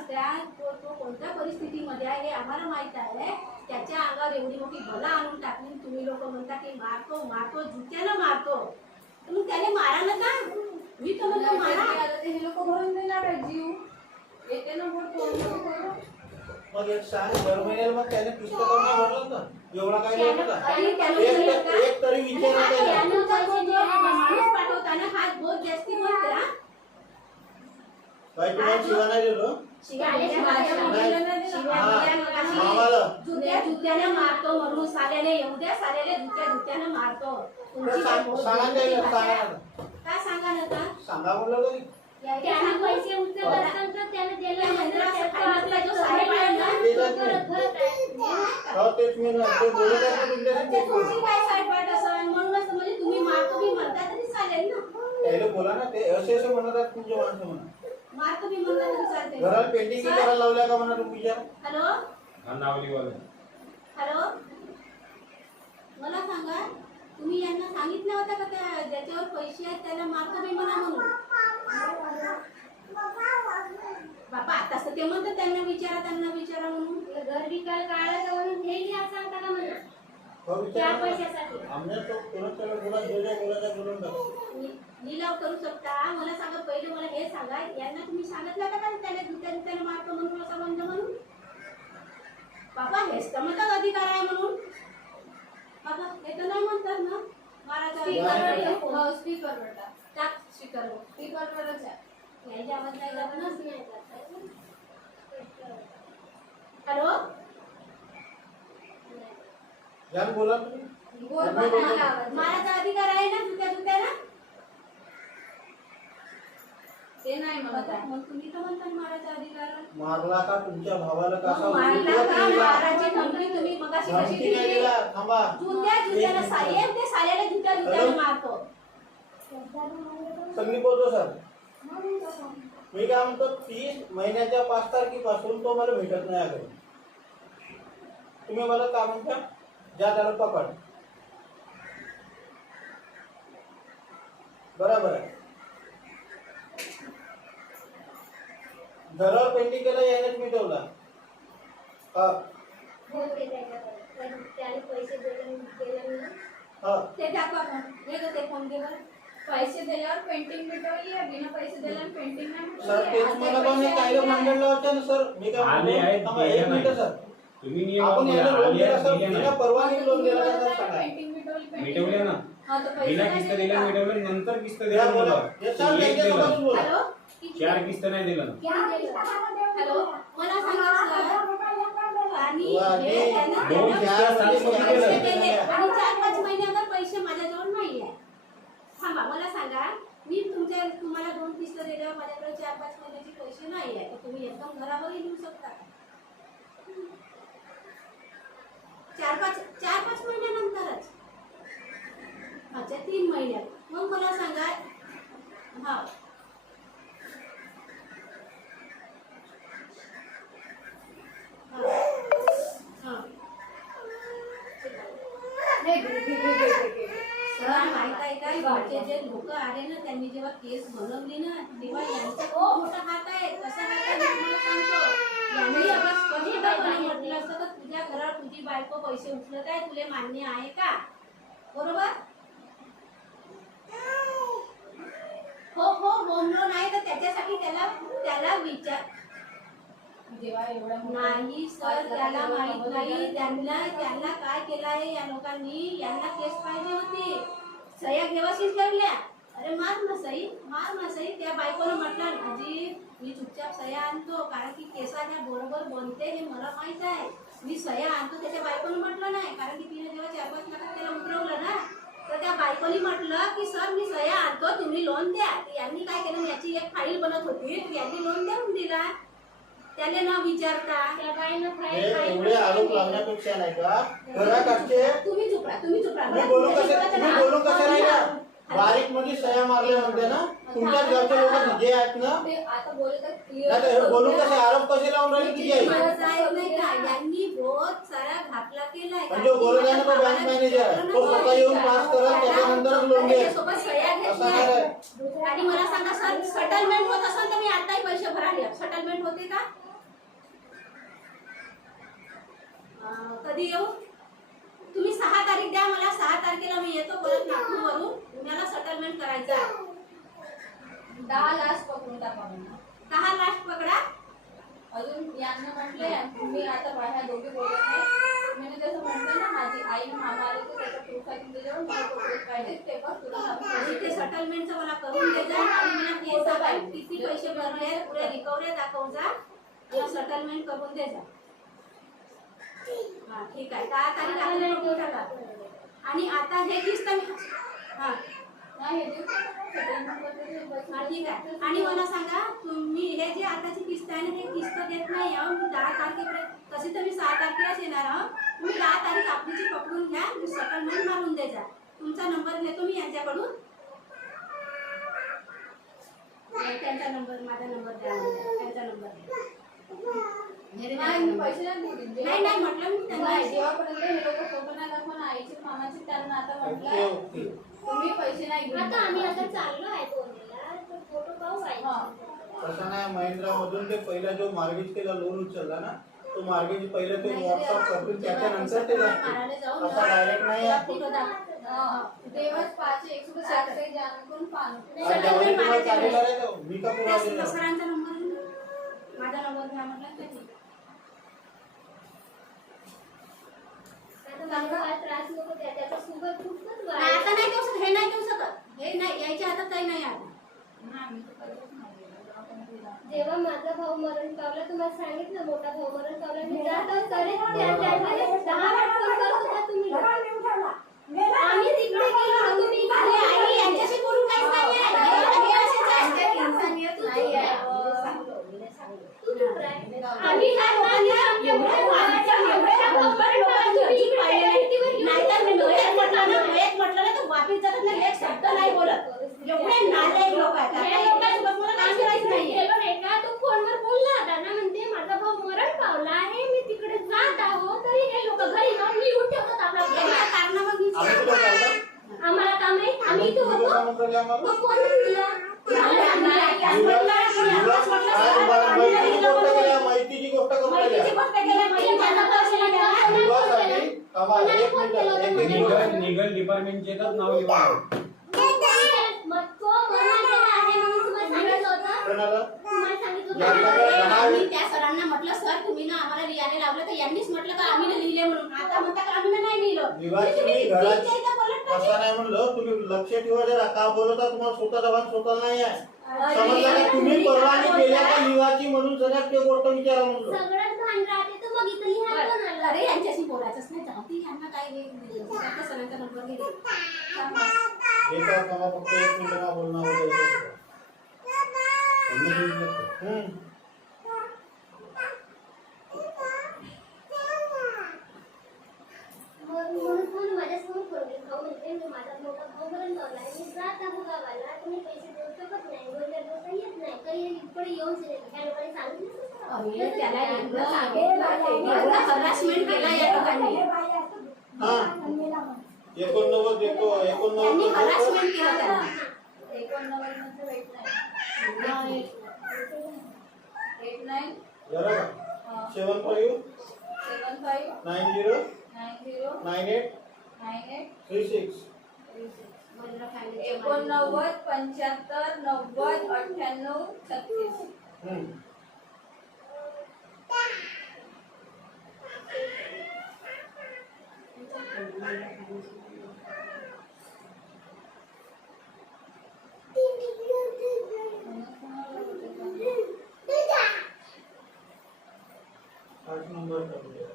तो कोणत्या परिस्थितीमध्ये आहे हे आम्हाला माहित आहे. त्याच्या अंगावर एवढी मोठी बला आणून टाकली. तुम्ही लोक म्हणता की मारतो जुत्यानं मारतो, तर मग त्याने मारा नका. मी तर म्हणतो मारा. हे लोक भरून देणार आहे जीव. येते ना बोलतो. मग एक सांग, दर महिन्याला मग त्याने किस्त करून भरलं ना, एवढा काय नाही होता. आणि त्याला एक तरी विचार माणूस पाठवताना हा बहुत जास्ती बोलते. हा काही तुम्हाला शिवा नाही दिलो जुत्याने मारतो म्हणून साल्याने एवढ्या साल्याने जुत्याने मारतो. काय सांगा ना सांगा म्हणलं तरी त्याने पैसे उचलत असताना तर त्याने दिलं महिंद्रा नंतर फायनान्सला जो साहेब आहे ना, तेच मी ते बोलत आहे तुमच्याशी तेच बोलतो. तुमची काय साईड पार्ट असं म्हणूनच म्हणजे तुम्ही मारतो मी म्हणता तरी चालेल ना. त्याला बोला ना, ते असे म्हणत आहेत तुमचे माणसं म्हणा. मारतो मी म्हणता तरी चालते. घरात पेंटिंग करायला लावल्या का म्हणा तुम्ही विचार. हॅलो हॅलो, मला सांगा, तुम्ही यांना सांगितलं होतं का त्या ज्याच्यावर पैसे आहेत त्याला मारतो मी म्हणा म्हणून? बाबा आता ते म्हणतात त्यांना विचारा म्हणून. घर विकायला काढायचं म्हणून हे घ्या सांगता का म्हणा त्या पैशासाठी. लिलाव करू शकता. मला सांगा, पहिले मला हे सांगा, यांना तुम्ही सांगितलं का त्याला जुत्याने मारतो म्हणून असं म्हणलं म्हणून? बाबा हेच तर म्हणतात अधिकार आहे म्हणून. बाबा हे तर नाही म्हणतात ना मारायचा अधिकार. स्पीकरवर टाक स्पीकरवर. स्पीकरवरच आहे. यायची आवाज नाही जात ना. हॅलो जान बोला तुम्ही. मारायचा अधिकार आहे ना जुत्याला? ते नाही म्हणत आहे. मग तुम्ही तर म्हणता मारायचा अधिकार. मारला का तुमच्या भावाला कसा मारला का? मारायची धमकी तुम्ही मगाशी कशी धमकी नाही दिली? दिला. थांबा. जुत्याला साहेब ते साल्याला जुत्याने मारतो. सगळी बोलतो सर. मी काय म्हणतो, 30 महिन्याच्या 5 तारखेपासून तो मला भेटत नाही आहे. तुम्ही मला काय म्हणता, ज्या त्याला पकड. बरोबर आहे. घरावर पेंटिंग केलं यानेच मिटवला. हा त्याने पैसे दिले हा ते दाखवा फोन. हे गं ते फोन दे बरं. पैसे दिल्यावर पेंटिंग मिटवली आहे. बिना पैसे दिल्यावर पेंटिंग नाही सर मिटवली तेच मला पण हे कायदा मंडळ लावते ना सर. मी काय आले आहेत, थांबा, एक मिनिट सर. तुम्ही नियम आपण याला लोन आले दिला सर, दिले बिना नाही. परवानगी लोन दिला आहे. सर सांगा. पेंटिंग मिटवली मिटवले ना. हा तर पैसे बिना नाही किस्त दिले दिल्या का? मिटवलं, नंतर किस्त या दिलं बोला. मुलं. हे सर एक त्यांच्यासोबत दिलं. बोला. हॅलो 4 किस्त नाही दिलं ना. हॅलो मला सांगा सर. आणि वा, हे हे त्यांना दोन त्यांना चार पैसे सात दिले. दिले. आणि 4-5 महिन्यावर पैसे माझ्याजवळ नाही आहे. थांबा, मला सांगा, मी तुम्हाला 2 किस्त दिल्यावर माझ्याकडे 4-5 महिन्याचे पैसे नाही आहे, तर तुम्ही एकदम घरावरही देऊ शकता का? 4-5 महिन्यानंतरच. अच्छा 3 महिन्यात. मग मला सांगा. हा सर माहित आहे का, इकडचे जे लोक आले ना त्यांनी जेव्हा केस बनवली ना तेव्हा यांचा खूप मोठा हात आहे. कसा हात आहे मी तुम्हाला सांगतो. यांनी अगं स्पष्टपणे म्हटलं असतं तर तुझ्या घरात तुझी बायको पैसे उचलत आहे, तुला मान्य आहे का? बरोबर? हो बोललो नाही तर त्याच्यासाठी त्याला विचार. जेव्हा एवढ्या नाही सर, त्याला माहित नाही. त्यांना काय केलं आहे या लोकांनी, यांना केस पाहिजे होती, सह्या घेवाशीच ठेवल्या. अरे मार ना सही. त्या बायकोनं म्हटलं आजी मी चुपचाप सह्या आणतो, कारण की केसाच्या बरोबर बनते हे मला माहित आहे, मी सह्या आणतो. त्याच्या बायकोनं म्हटलं नाही, कारण की तिने जेव्हा 4-5 लाखात त्याला उतरवलं ना, तर त्या बायकोनी म्हटलं की सर मी सह्या आणतो, तुम्ही लोन द्या. यांनी काय केलं, याची एक फाईल बनत होती, यांनी लोन देऊन दिला त्याला न विचारता. त्या बाईनं हे एवढे आरोप लावण्यापेक्षा नाही का घरात असते. तुम्ही चुप राहा. मी बोलून कसे नाही का बारीक मध्ये सह्या मारल्या म्हणते ना, तुमच्याच गावचे लोक जे आहेत ना, ते आता बोलत आहेत नाही तर clear हे बोलून कसे आरोप कसे लावून राहिले किती आहे. नाही का, यांनी बहुत सारा घातला केलाय. पण जो बोलत आहे ना तो बँक मॅनेजर आहे, तो स्वतः येऊन पास करत त्याच्यानंतरच लोन घे. त्याच्यासोबत सह्या असं नाही घेतल्या. आहे. आणि मला सांगा सर, सेटलमेंट होत असेल तर मी आताही पैसे भराले. सेटलमेंट होते का? कधी येऊ? तुम्ही 6 तारीख द्या मला. 6 तारखेला मी येतो परत नागपूरवरून. तुम्हाला सेटलमेंट करायचं आहे. 10 लास्ट पकडून टाका म्हणा. 10 लास्ट पकडा. अजून यांना म्हटलं मी आता बाहेर दोघे बोलत नाही. मी जसं म्हटलं ना, माझी आई आणि मामा आले तर त्याचा प्रूफ आहे तुझ्याजवळ, मला तो proof पाहिजे, पेपर तुला आणि ते सेटलमेंटचं मला करून द्यायचं आणि मला केस आहे किती पैसे भरले पुढे रिकव्हरी दाखवजा आणि सेटलमेंट करून द्यायचा. हा ठीक आहे. 10 तारीख आपल्याला नोटीस टाका. आणि आता हे किस्त हा नाही हे देऊ settlement वगैरे बस. हा ठीक आहे. आणि मला सांगा, तुम्ही हे जे आताची किस्त आहे ना, हे किस्त देत नाही आहो मी 10 तारखेपर्यंत. तशी तर मी 6 तारखेलाच येणार आहो. तुम्ही 10 तारीख आपलीची पकडून घ्या, मी सेटलमेंट मारून द्यायचा. तुमचा नंबर घेतो मी यांच्याकडून. त्यांचा नंबर, माझा नंबर द्या. त्यांचा नंबर द्या. नाही मी पैसे नाही दिले. नाही म्हटलं मी त्यांना. नाही, जेव्हापर्यंत हे लोक फोटो नाही दाखवून आईचे मामाचे, त्यांना आता म्हटलं तुम्ही पैसे नाही घेऊन आता आम्ही जा. आता चाललो आहे बोललेला, तर फोटो पाहू आहे. हा. तसं नाही, महिंद्रा मधून ते पहिला जो मार्गेज केला लोन उचलला ना, तो मार्गेज पहिले ते व्हॉट्सअप करतील, त्याच्यानंतर ते लागतील. असा डायरेक्ट नाही आहे. फोटो दाखव. हा. तेव्हाच 5/160 पे जाणून पाहून. आज ज्यावेळी तुम्हाला चालेल आहे तो मी का पुरा दिला. सरांचा नंबर माझा नंबर घ्या म्हटलं ते ठीक. आता मला काय त्रास नको द्या, त्याचा शुगर खूपच नाही, वाढला. आता नाही देऊ शकत. हे नाही देऊ शकत. हे नाही, यायच्या हातात काही नाही आता. नाही, मी तर कधीच नाही दिलं. आपण दिला. जेव्हा माझा भाऊ मरण पावला, तुम्हाला सांगितलं मोठा भाऊ मरण पावला, मी जात होते, तरी त्या टायमाला 10 वेळा फोन करत होता तुम्ही. आम्ही तिकडे गेलो ना, तुम्ही अरे आई, यांच्याशी बोलून काहीच नाही आहे. हे असेच आहे. इन्सानियत नाही आहे. तू चुप राह. आम्ही काय लोकांनी एवढ्या नाहीतर मी मयत म्हटलं ना तर वापीत जातात ना, एक शब्द नाही बोलत. एवढे नालायक लोक आहेत. आता एवढ्यासोबत मला काही करायचं नाहीये. गेलो नाही का, तो फोनवर बोलला होता ना, म्हणते माझा भाऊ मरण पावला आहे, मी तिकडे जात आहो, तरी हे लोक घरी जाऊन लिहून ठेवतात आपला यांच्या कारणामग मी आम्ही तुला चालतं? आम्हाला काम आहे, आम्ही इथे तुम्ही होतो. काय म्हणतो रे आम्हाला? मग कोण दिलं? माहितीची गोष्ट करून राहिल्या. माहितीची गोष्ट केली, माहिती माझा पैसे नाही द्यावा. विवाहासाठी थांबा, एक मिनिट. लीगल डिपार्टमेंटचे नाव लिहा. मग तो म्हणाला आहे म्हणून तुम्हाला सांगितलं होतं. कोणाला? तुम्हाला सांगितलं या होतं. सगळ्या आम्ही त्या सरांना म्हटलं सर तुम्ही ना आम्हाला लिहायला लावलं, तर यांनीच म्हटलं का आम्ही ना लिहिले म्हणून. आता म्हणता का आम्ही नाही लिहिलं. विवाह तुम्ही तुम्ही घरात तीन चारदा बोलत नाही. असं नाही म्हणलं, तुम्ही लक्ष ठेवा जरा का बोलता. तुम्हाला स्वतःचा भाग स्वतः नाही आहे. समजलं का? तुम्ही परवानगी केल्या का लिवाची म्हणून सगळ्यात ते गोष्ट विचारा म्हणलं. सगळंच भान राहते तर मग इथं लिहायला कोण आलं? अरे यांच्याशी बोलायचंच नाही. जाऊ दे, यांना काय फक्त सरांचा नंबर घे. हे काय मला फक्त 1 मिनिट का बोलणं होतं. म्हणून माझ्यासमोर फोन भाऊ म्हणते मी माझा मोठा भाऊ मरण पावला आहे, मी जात आहो गावाला, तुम्ही पैसे देऊ शकत नाही, बोलल्या दिवसा येत नाही, तरी इकडे येऊन त्या लोकांनी सांगितलं त्याला एवढं सांगितलं, एवढा हरासमेंट केला या लोकांनी. हा 89 देतो 89 त्यांनी हरासमेंट केलं त्यांना. 89 मध्ये भेट नाही. 89 बरोबर. 75 75 90 90 98 98 36. 89 75 90 98 36. आठ नंबर टाकूया.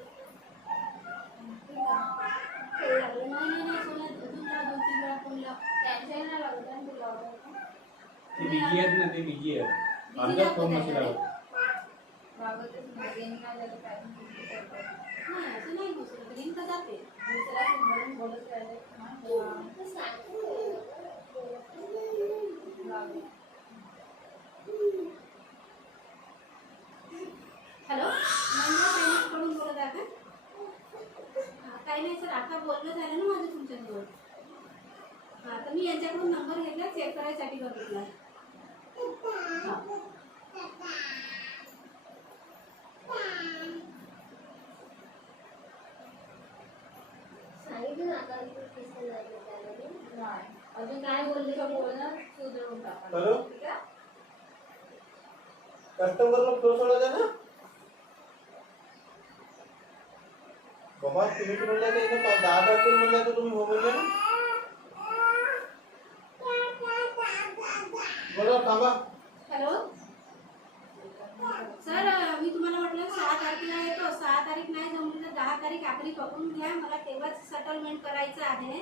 त्यांच्याही नाही लागत आणि तुला लागत. ते बिजी आहेत ना, ते बिजी आहेत. आमच्याच फोन नसेल लागत. लागतच नाही. गेम नाही झालं काय पण तुम्ही करतात. नाही असं नाही होऊ शकत. रिंग तर जाते. दुसऱ्या फोनवरून बोलत राहिले ना, लागलं. हॅलो महेंद्र कडून बोलत आहे का? काही नाही सर, आता बोलणं झालं ना माझं तुमच्यासोबत. हां तर मी यांच्याकडून नंबर घेतला चेक करायसाठी बघितला. हां सांगितलं ना आता पैसे नाही त्यामध्ये. नाही. अजून काय बोलले का बोलणं सुधरून टाका. हॅलो? ठीक आहे? कस्टमरला फ्लो सोडायचा ना बाबा. तुम्ही म्हणल्या तर इथं 10 तारखेला म्हणल्या तर तुम्ही हो म्हणले ना. बोला थांबा. हॅलो सर, मी तुम्हाला म्हटलं 6 तारखेला येतो. 6 तारीख नाही जमली तर 10 तारीख आखरी पकडून घ्या. मला तेव्हाच सेटलमेंट करायचं आहे.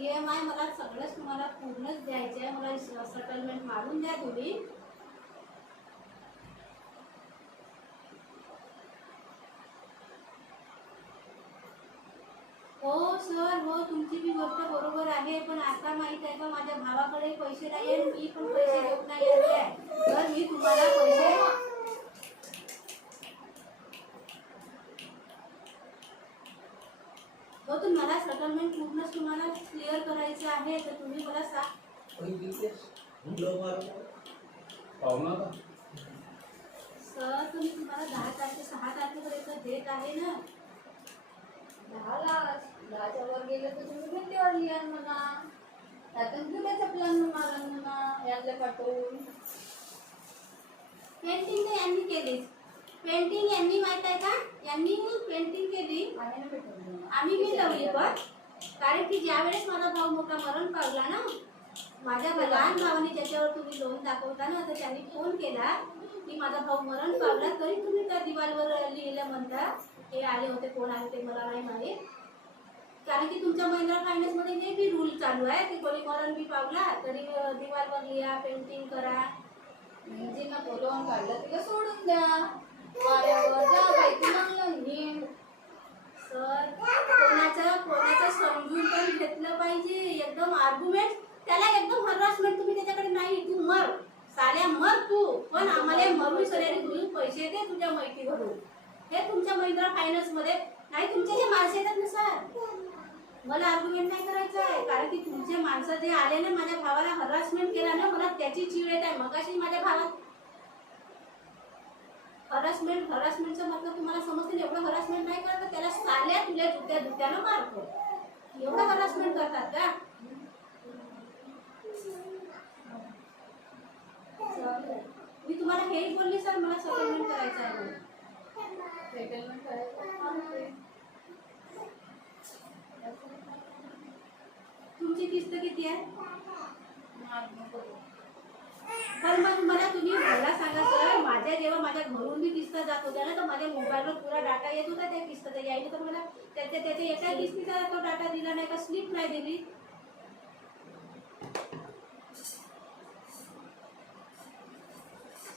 EMI मला सगळंच तुम्हाला पूर्णच द्यायचं आहे. मला सेटलमेंट मारून द्या तुम्ही. हो सर, हो तुमची बी गोष्ट बरोबर आहे. पण आता माहित आहे का, माझ्या भावाकडे पैसे नाही आहे. मी पण पैसे देत नाही आहे. तर मी तुम्हाला पैसे हो, तर मला सेटलमेंट पूर्णच तुम्हाला क्लिअर करायचं आहे. तर तुम्ही मला पाहुणा का? सर, तुम्ही तुम्हाला 6 तारखेपर्यंत देत आहे ना. 10 10च्या वर गेलं तर तुम्ही भेटीवर लिहा म्हणा. त्यातून जुन्याचा प्लॅन मारा म्हणा यातल्या पाठवून. पेंटिंग तर यांनी केलीच. पेंटिंग यांनी माहित आहे का, यांनी पेंटिंग केली. आणि भेटून आम्ही बी लावली. पण कारण की ज्यावेळेस माझा भाऊ मोठा मरण पावला ना, माझ्या लहान भावाने ज्याच्यावर तुम्ही लोन दाखवता ना, तर त्यांनी फोन केला की माझा भाऊ मरण पावला, तरी तुम्ही त्या दिवालवर लिहिलं म्हणता. हे आले होते, कोण आले ते मला नाही माहीत. कारण की तुमच्या महिंद्रा फायनान्समध्ये हे बी रूल चालू आहे की कोणी मरण बी पावला तरी दिवालवर लिहा, पेंटिंग करा. जिना बोलवून काढलं तिला सोडून द्या. वाऱ्यावर जा माहिती लागलं नीट. सर, कोणाचं समजून पण घेतलं पाहिजे. एकदम आर्ग्युमेंट, त्याला एकदम हरासमेंट. तुम्ही त्याच्याकडे नाही, तू मर साल्या, मर तू, पण आम्हाला मरून सऱ्याने तुझे पैसे दे तुझ्या माहिती भरून. हे तुमच्या महिंद्रा फायनान्स मध्ये नाही. तुमचे जे माणसं येतात ना सर, मला आर्ग्युमेंट नाही करायचं आहे. कारण की तुमचे माणसं जे आले ना, माझ्या भावाला हरासमेंट केला ना, मला त्याची चिड येत आहे. मगाशी माझ्या भावात हरासमेंटचं मतलब तुम्हाला समजते ना. एवढं हरासमेंट नाही करत, त्याला साल्या तुझ्या दुत्यानं मारतो. एवढं हरासमेंट करतात का? मी तुम्हाला हेच बोलली सर, मला सेटलमेंट करायचं आहे म्हणून. सेटलमेंट करायचं. तुमची किस्त किती आहे? नको. तर मग मला तुम्ही मला सांगा सर, जेव्हा माझ्या घरून मी किस्त जात होत्या ना, तर माझ्या मोबाईलवर पुरा डाटा येत होता त्या किस्ताचा. यायला तर मला त्याच्या एका किस्तीचा तो डाटा दिला नाही का, स्लिप नाही दिली.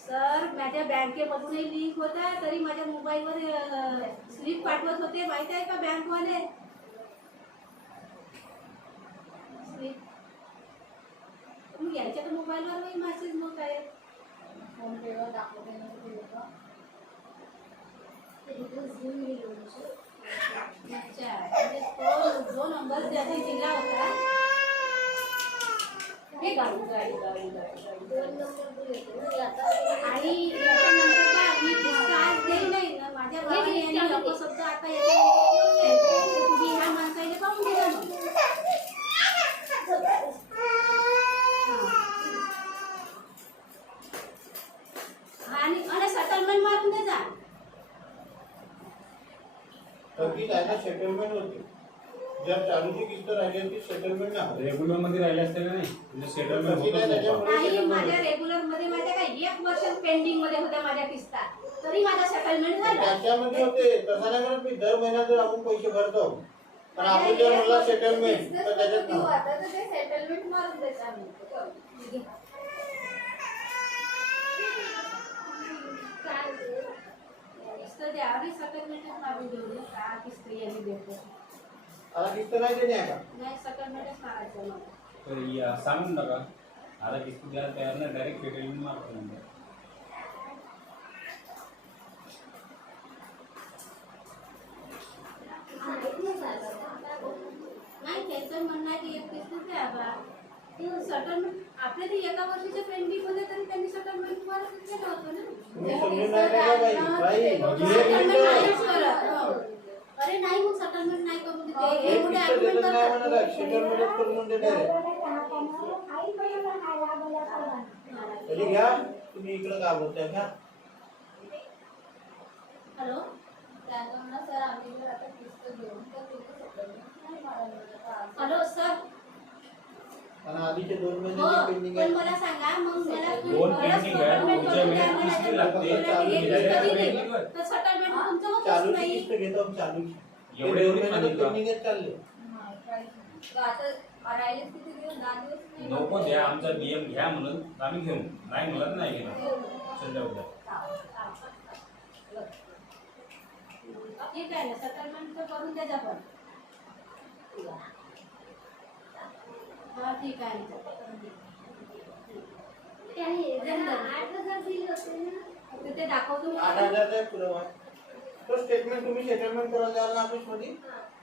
सर, माझ्या बँकेमधूनही लिंक होता, तरी माझ्या मोबाईलवर स्लिप पाठवत होते. माहित आहे का बँकवाले? स्लिप मग यांच्या तर मोबाईलवरही मेसेज होत आहे. फोन पेवर दाखवते ना ते लोक. अच्छा, म्हणजे तो जो नंबर त्यांनी दिला होता, हे गाडी दोन नंबर येतो ना आता. आणि याच्यानंतर का मी किस्सा आज देई नाही ना. माझ्या भावाने यांनी अपशब्द आता याच्यानंतर तुम्ही ह्या माणसाने पाहून दिला मग. आणि थकीत आहे ना सेटलमेंट होते. जर चालूची किस्त राहिली असती सेटलमेंट नाही होत. रेग्युलर मध्ये राहिले असते का नाही म्हणजे सेटलमेंट थकीत आहे होतं त्याच्यामुळे नाही settlement माझ्या होते. रेग्युलर मध्ये माझ्या काय 1 वर्ष पेंडिंग मध्ये होत्या माझ्या किस्ता, तरी माझा सेटलमेंट झाला. त्याच्यामध्ये होते तसं नाही म्हणत मी दर महिन्यात जर आपण पैसे भरतो पण आपण जर म्हणला सेटलमेंट तर त्याच्यात देऊ नाही. आता तर ते सेटलमेंट मारून देत आम्ही. किस्त द्यावी सेटलमेंट मारून देऊ का किस्त यांनी देतो. आता किस्त नाही देणे आहे का? नाही सेटलमेंटच मारायचं मला. तर या सांगून टाका आता किस्त द्यायला तयार नाही डायरेक्ट सेटलमेंट मारतो म्हणजे. नाही त्यांचं म्हणणं आहे की 1 किस्त द्या बा. सेटलमेंट आपल्या ते एका वर्षाच्या पेंडिंग मध्ये तरी त्यांनी सेटलमेंट केलं होतं ना. तुम्ही समजून नाही राहिला बाई. सेटलमेंट बाई नाहीच करत. हो. अरे नाही मग सेटलमेंट नाही करून देते. हे एक कुठे किस्त argument देत नाही करतात? म्हणत सेटलमेंटच करून देते डायरेक्ट. तरी घ्या तुम्ही इकडे का बोलताय घ्या. हॅलो त्यानं म्हणलं सर आम्ही जर आता किस्त घेऊन तर तिथे सेटलमेंट नाही मारायला. Hello sir. आणि आधीचे 2 हो महिन्याचे पेंडिंग पण आहे. मला सांगा मग मला दोन पेंडिंग आहे पुढच्या महिन्यात किस्ती लागते तर सेटलमेंट तुमचं होतच चालूची नाही. किस्त घेतो चालूची. एवढे एवढे पेंडिंग चालले. तर आता राहिले किती दिवस 10 दिवस नाही. नको द्या आमचा DM घ्या म्हणून आम्ही घेऊ नाही म्हणत नाही घेणार संध्या उद्या. ठीक आहे ना सेटलमेंट तर करून द्या पण. हा ठीक आहे ना. त्याने जरा 8,000 दिले होते ना. तर ते दाखवतो मी. 8,000 पुरावा. तो स्टेटमेंट तुम्ही सेटलमेंट करायला द्याल ना ऑफिस मध्ये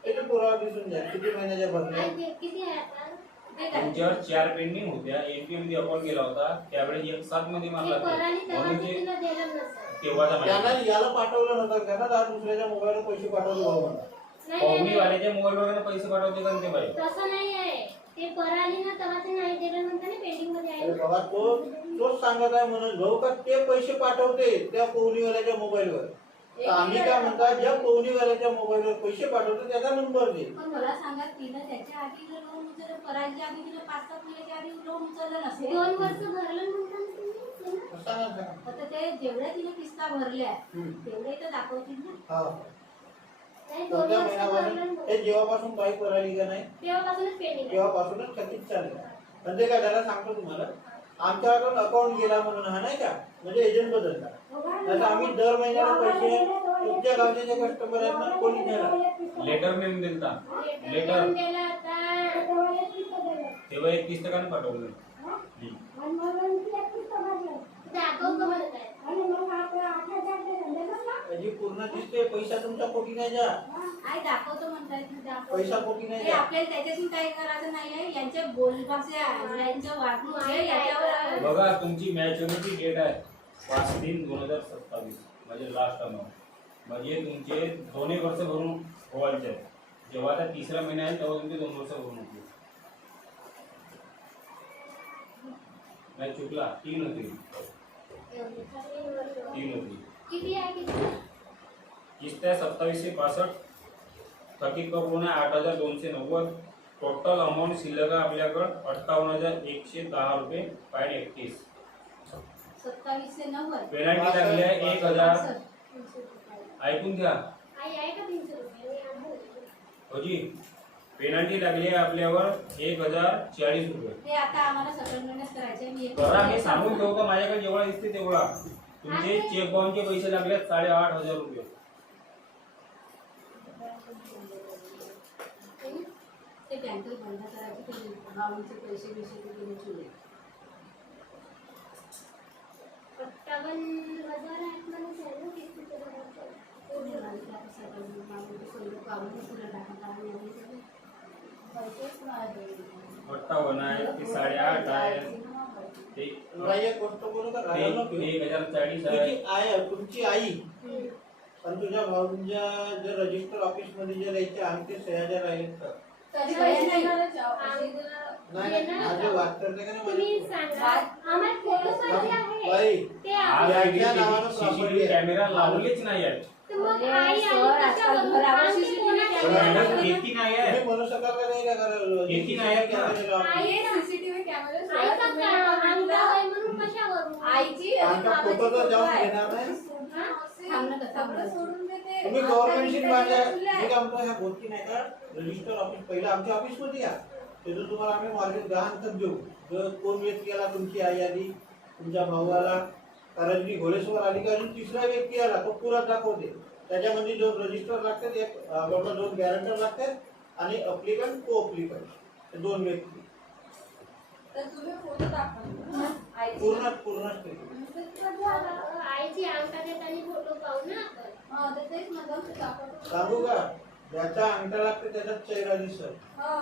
त्याचे पुरावा दिसून जाईल किती महिन्याच्या भरले. आणि ते किती आहे आता? ते काय? तुमच्यावर 4 पेंडिंग होत्या NPA मध्ये अकाउंट केला होता त्यावेळेस 1/7 मध्ये मारला ते करायला म्हणून तेव्हा ते तिला दिलं नसतं. तेव्हाचा त्यांना माहिती याला पाठवलं नव्हतं का ना दुसऱ्याच्या मोबाईलवर पैसे पाठवले भाऊ म्हणा. नाही, नाही, पाहुणी नाही. वाल्याच्या मोबाईल वगैरे पैसे पाठवते का ते बाई तसं नाही आहे. ते करायला ना तेव्हा ते नाही दिलं नंतर पेंडिंग मध्ये आहे अरे ना. बाबा तोच सांगत आहे म्हणून भाऊ का ते पैसे पाठवते त्या पोहणीवाल्याच्या मोबाईलवर. तर आम्ही काय म्हणता ज्या पोहणीवाल्याच्या मोबाईलवर पैसे पाठवतो त्याचा नंबर दे. पण मला सांगा तिनं त्याच्या आधी जर लोन उचललं करायच्या आधी तिनं 5-7 महिन्याच्या आधी लोन उचललं नसेल 2 वर्ष भरलं म्हणतात तुम्ही. सांगा सांगा. आता ते जेवढ्या तिने किस्ता भरल्या हम्म. तेवढे तर दाखवतील ना. हा. नाही, 2 कोणत्या वर्ष महिन्यापासून भरलं हे जेव्हापासून बाईक करायली का नाही तेव्हापासूनच पेंडिंग आहे. तेव्हापासूनच थकीत चाललं. म्हणजे काय त्याला सांगतो तुम्हाला आमच्याकडून अकाउंट गेला म्हणून हा नाही का म्हणजे एजंट बदलला. तर आम्ही दर महिन्याला पैसे तुमच्या गावचे जे कस्टमर आहेत ना कोणी द्यायला. लेटर नेम दिलता लेटर येऊन गेला आता. तेव्हा 1 किस्त का पाठवलं दाखव का मला काय? त्याची पूर्ण दिसते पैसा तुमचा कोटी नाही जा. आई दाखवतो म्हणतायत ना दाखवतो. पैसा कोटी नाही हे जा. आपल्याला त्याच्यातून काही करायचं नाही आहे. यांच्या बोलभाषा यांचं वागणूक आहे याच्यावर बघा तुमची मॅच्युरिटी डेट आहे 5/3/2027 म्हणजे लास्ट अमाऊंट म्हणजे तुमचे 2 वर्ष भरून व्हायचे आहेत. जेव्हा आता 3रा महिना आहे तेव्हा तुमचे 2 वर्ष भरून होतील. नाही चुकला 3 होतील 3 होतील. किती आहे किती? किस्त आहे 2765 थकीत पकडून आहे 8,290 टोटल अमाऊंट शिल्लक आहे आपल्याकडं 58,110 रुपये पॉईंट 31. 2790 पेनल्टी लागली आहे 1,000. ऐकून घ्या आई आहे का 300 रुपये? होजी पेनल्टी लागली आहे आपल्यावर 1,040 रुपये. ते आता आम्हाला सेटलमेंटच करायचे. मी करा मी सांगून ठेवतो माझ्याकडे जेवढा दिसते तेवढा. तुमचे चेक बाउंसचे पैसे लागले 8,500 रुपये. ते बँकेत बंद करायचे ते गावांचे पैसे बिशे ते देऊन ठेवले. 58,000 आहेत म्हणून आहे ना किस्तीचं भरायचं. कोणी आली की आता settlement मागून ते सगळं काढून पुढे टाकत आहे आणि सगळे पैसेच नाही. 58 आहे ते 8.5 आहे ते बाई एक गोष्ट बोलू का ते राहिलं नको. 1,040 आहे. तुमची आई आणि तुझ्या भाऊंच्या जे रजिस्टर ऑफिस मध्ये जे राहायचे अंगठे सह्या ज्या राहिलेत का तरी सह्या नाही. पैसे नाही ये ना. माझे वाद करते का नाही तुम्ही माझे? सांगा आम्हाला फोटो पाहिजे आहे बाई ते आज आहे. याच्या नावानं सीसीटीव्ही property आहे. कॅमेरा लावलेच नाही आहेत. तर मग अरे, आई सर, आली आजकाल कशावरून? घरावर आमची CCTV कोणाच्या पण कॅमेरा मॅडम घरावर? किती नाही आहे तुम्ही म्हणू शकाल का नाही का कारण किती नाही आहे का? आई सीसीटीव्ही कॅमेरा आई का अंगठा आहे म्हणून कशावरून? आईची आमचा फोटो तर जाऊन घेणार नाही. हा? सगळं सोडून देते. तुम्ही आता गव्हर्नमेंटशी इथं माझ्या खुलं आहे. मी काय म्हणतो ह्या गोष्टी नाही का रजिस्टर ऑफिस पहिलं आमच्या ऑफिसमध्ये या तिथून तुम्हाला आम्ही मार्केट गहाण खत देऊ जर कोण व्यक्ती आला तुमची आई आली तुमचा भाऊ आला कारंजी घोडेश्वर आली का अजून तिसरा व्यक्ती आला तो पुरा दाखवते त्याच्यामध्ये दोन रजिस्टर लागतात एक आपल्याला दोन गॅरंटर लागतात आणि अप्लिकंट को अप्लिकंट दोन व्यक्ती तर तुम्ही फोटो दाखवा आईची. पूर्णच केली. आईची अंगठा देताना फोटो पाहू ना आपण. हा, तर तेच म्हणलं की दाखवतो. सांगू का ज्याचा अंगठा लागते त्याचा चेहरा दिसत हो.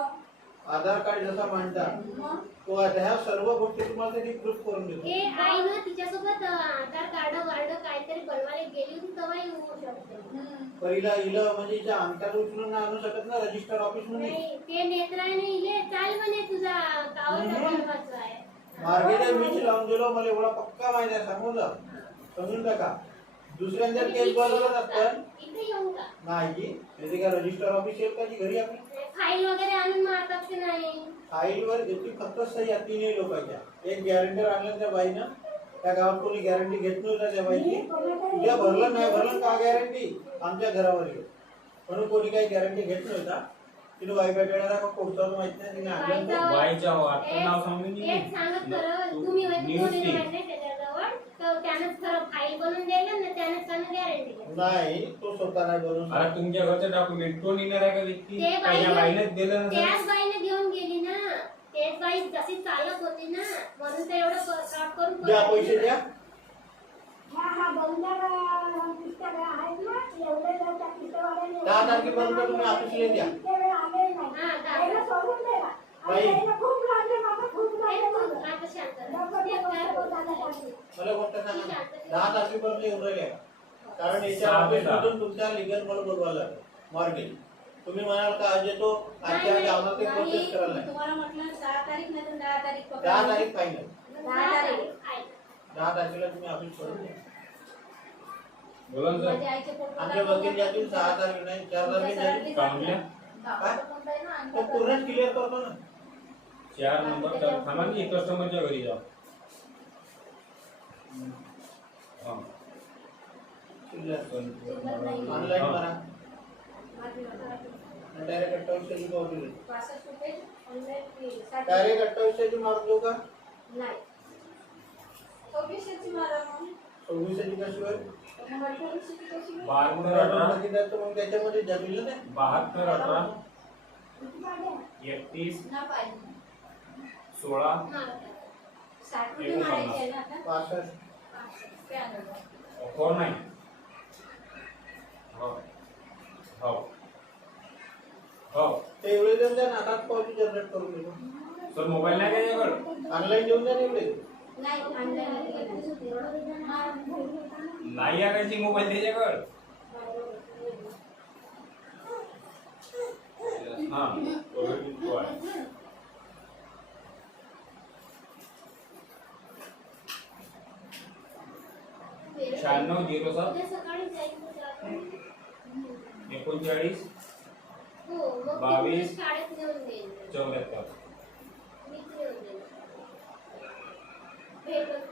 आधार कार्ड जसा मांडता मग तो आता ह्या सर्व गोष्टी तुम्हाला त्यांनी प्रूफ करून देतो ए आई ना तिच्यासोबत आधार कार्ड वार्ड काहीतरी बनवायला गेली होती तेव्हा येऊ शकते. पहिला इलं म्हणजे हिच्या अंगठ्यात उचलून नाही आणू शकत ना रजिस्टर ऑफिस मध्ये नाही ते नेत्राने इले चाल म्हणे तुझा गावाचा बनवायचा आहे. मार्गेला मीच लावून दिलो मला एवढा पक्का माहिती आहे सांगू जा समजून टाका दुसऱ्यांदा केस बोलवलं नसतं इथे येऊ का? नाही की त्याचे काय रजिस्टर ऑफिस येईल का जी घरी आपली फाईल वगैरे आणून मारतात की नाही? फाईलवर याची फक्त सही या तीनही लोकांच्या एक गॅरंटर आणलं त्या बाईनं त्या गावात कोणी गॅरंटी घेत नव्हता त्या बाईची तुझ्या भरलं नाही भरलं का गॅरंटी आमच्या घरावर येईल म्हणून कोणी काही गॅरंटी घेत नव्हता तिने वाई भेटायला का कोर्टावर माहित नाही तिने आणलं तर बाईच्या वाटतं नाव सांगून एक सांगत खरं तुम्ही कोणी नाही त्याच्याजवळ तर त्यानंच खरं फाईल बनवून द्यायला ना त्यानंच त्यानं गॅरंटी द्या. नाही तो स्वतः नाही बनवून आता तुमच्या घरचं डॉक्युमेंट कोण येणार आहे का व्यक्ती ते का या बाईनेच दिलं नसेल? त्याच बाईने घेऊन गेली ना तेच बाई जशी चालक होती ना म्हणून ते एवढं काम करून द्या पैसे द्या दहा तारखेपर्यंत तुम्ही ऑफिसला द्या हा, गावाला. बाई आता शांत राहा. ते काय बोलतात आहे? मला गोष्ट सांगा 10 तारखेपर्यंत येऊन राहिले कारण याच्या सहा ते ऑफिसमधून तुमच्या लिगल मला बोलवायला लागेल मॉर्गेज तुम्ही म्हणाल का आज येतो आजच्या आज आम्हाला ते नाही, प्रोसेस करायला नाही तुम्हाला म्हटलं 6 तारीख नाही तर 10 तारीख 10 पकडा. तारीख फायनल 10 तारीख. 10 तारखेला तुम्ही ऑफिस सोडून द्या बोला ना माझ्या सर. आईचे फोटो आमच्या वकील यातील 6 तारीख नाही 4 तारीख जातील का म्हणल्या? दाखवतो म्हणताय ना तो अंगठा पूर्ण क्लिअर करतो ना 4 नंबर तर थांबा की कस्टमरच्या घरी जा. हा. ऑनलाईन करा डायरेक्ट 28 पावती 65 रुपये ऑनलाईन फी. 60 डायरेक्ट 28 मार्क देऊ का नाही 24ची मारा मग. 26 कशी होईल मग 28ची कशी होईल? 72 18 किती जातो मग त्याच्यामध्ये जमीन नाही 72 18 31 ना पाहिजे. 16 60 रुपये मारायचे आहे ना आता 65 ते आणलं. ऑफर नाही. हो हो हो ते एवढे देऊन द्या ना आताच पावती जनरेट करून देतो सर मोबाईल नाही का त्याच्याकडे? ऑनलाईन देऊन द्या ना एवढे नाही ऑनलाईन नाही आणायची मोबाईल त्याच्याकडे. हा तो आहे. 9607 उद्या सकाळी जाईल तुझं आपण. 39 हो मग 22 ती शाळेत नेऊन देईल 74. मीच नेऊन देईल भेटत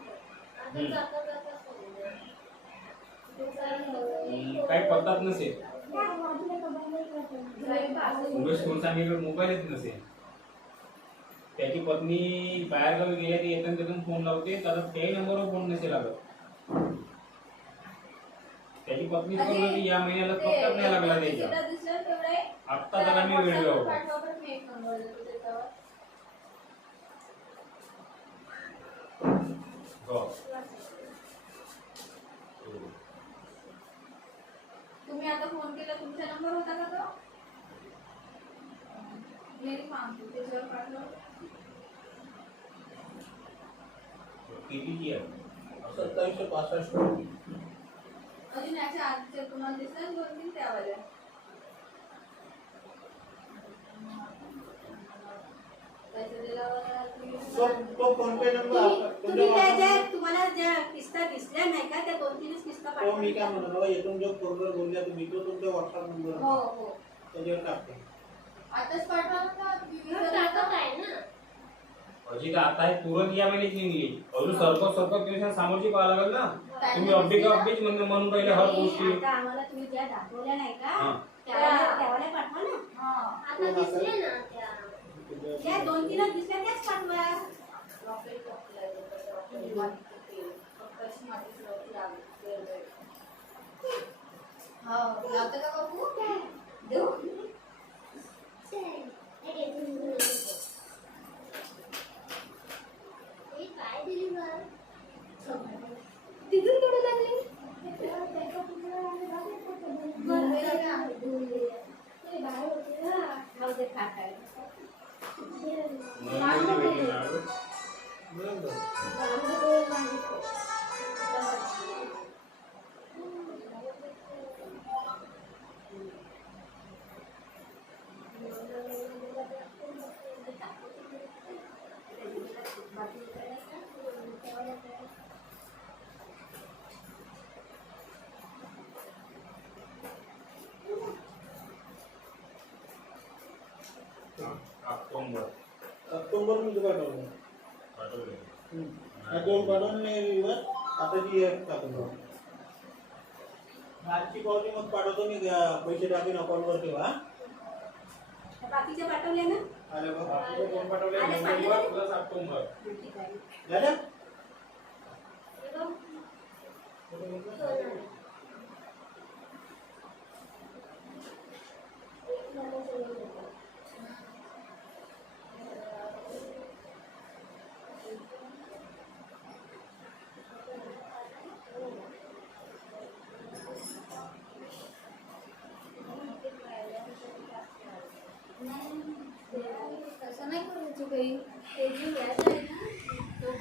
आता जाता जाता समजेल. काही पत्ताच नसेल ड्राईव्ह पास. उमेश कोणसामीकडे मोबाईलच नसेल. त्याची पत्नी बाहेरगावी गेल्या ती येताना तिथून फोन लावते तर त्याही नंबरवर फोन नसेल लागत. त्याची पत्नी की या महिन्याला पत्ताच नाही लागला त्याच्या. जेवढा दिसलं तेवढं आहे. आत्ता त्याला मी वेळ WhatsApp वर लावतो. पाठवा बरं, मी एक नंबर देतो त्याच्यावर. हो. तुम्ही आता फोन केला तुमचा नंबर होता का तो? मेरी मागतो त्याच्यावर पाठवा. किती आहे? 2765 अजून याच्या आजच्या तुम्हाला दिसतात 2-3 त्यावाल्या. पैसे दिल्यावर तो फोन पे नंबर तुम्ही त्या ज्या तुम्हाला ज्या किस्ता दिसल्या नाही का त्या 2-3 किस्ता तो मी काय पाठवा. म्हणतो येथून जो फोनवर बोलल्या तुम्ही तो तुमचा व्हॉट्सअप नंबर हो हो त्याच्यावर टाकते. आताच पाठवा का टाकत आहे ना. अजी तर आता हे तुरंत या महिन्यात निघली अजून सरकत दिवसात सामोरची पाहावं लागेल ना. तुम्ही अपडेट म्हणून पहिले हर आणि गोष्टी आता आम्हाला तुम्ही ज्या दाखवल्या नाही हा. का त्यावाल्या पाठवा ना. हा आता दिसले ना त्या. ज्या 2-3 दिसल्या त्याच पाठवा. रॉकेट टाकलंय, कसं रॉकेट मातीचं तेल, कशी मातीचं रॉकेट लागलं. हो, लावते का बापू? देऊ? हे घे, तुम्ही घेऊन ये. हे काय दिली बरं? तिथून केवढं लागले? जाऊ दे, खा काय. ऑक्टोबर मध्ये पाठवलं. या 2 पाठवून आता ती एक टाकून आजची पावती मग पाठवतो मी पैसे टाकून अकाउंटवर ठेवा. बाकीचे पाठवले ना. आले बघ. बाकीचे कोण पाठवले? आले, नोव्हेंबर प्लस ऑक्टोबर. ठीक आहे. झालं? हे बघ. सोनं. एक झालं सोनं देतो. तसं नाही करायचं काही. ते जे व्याज आहे ना तो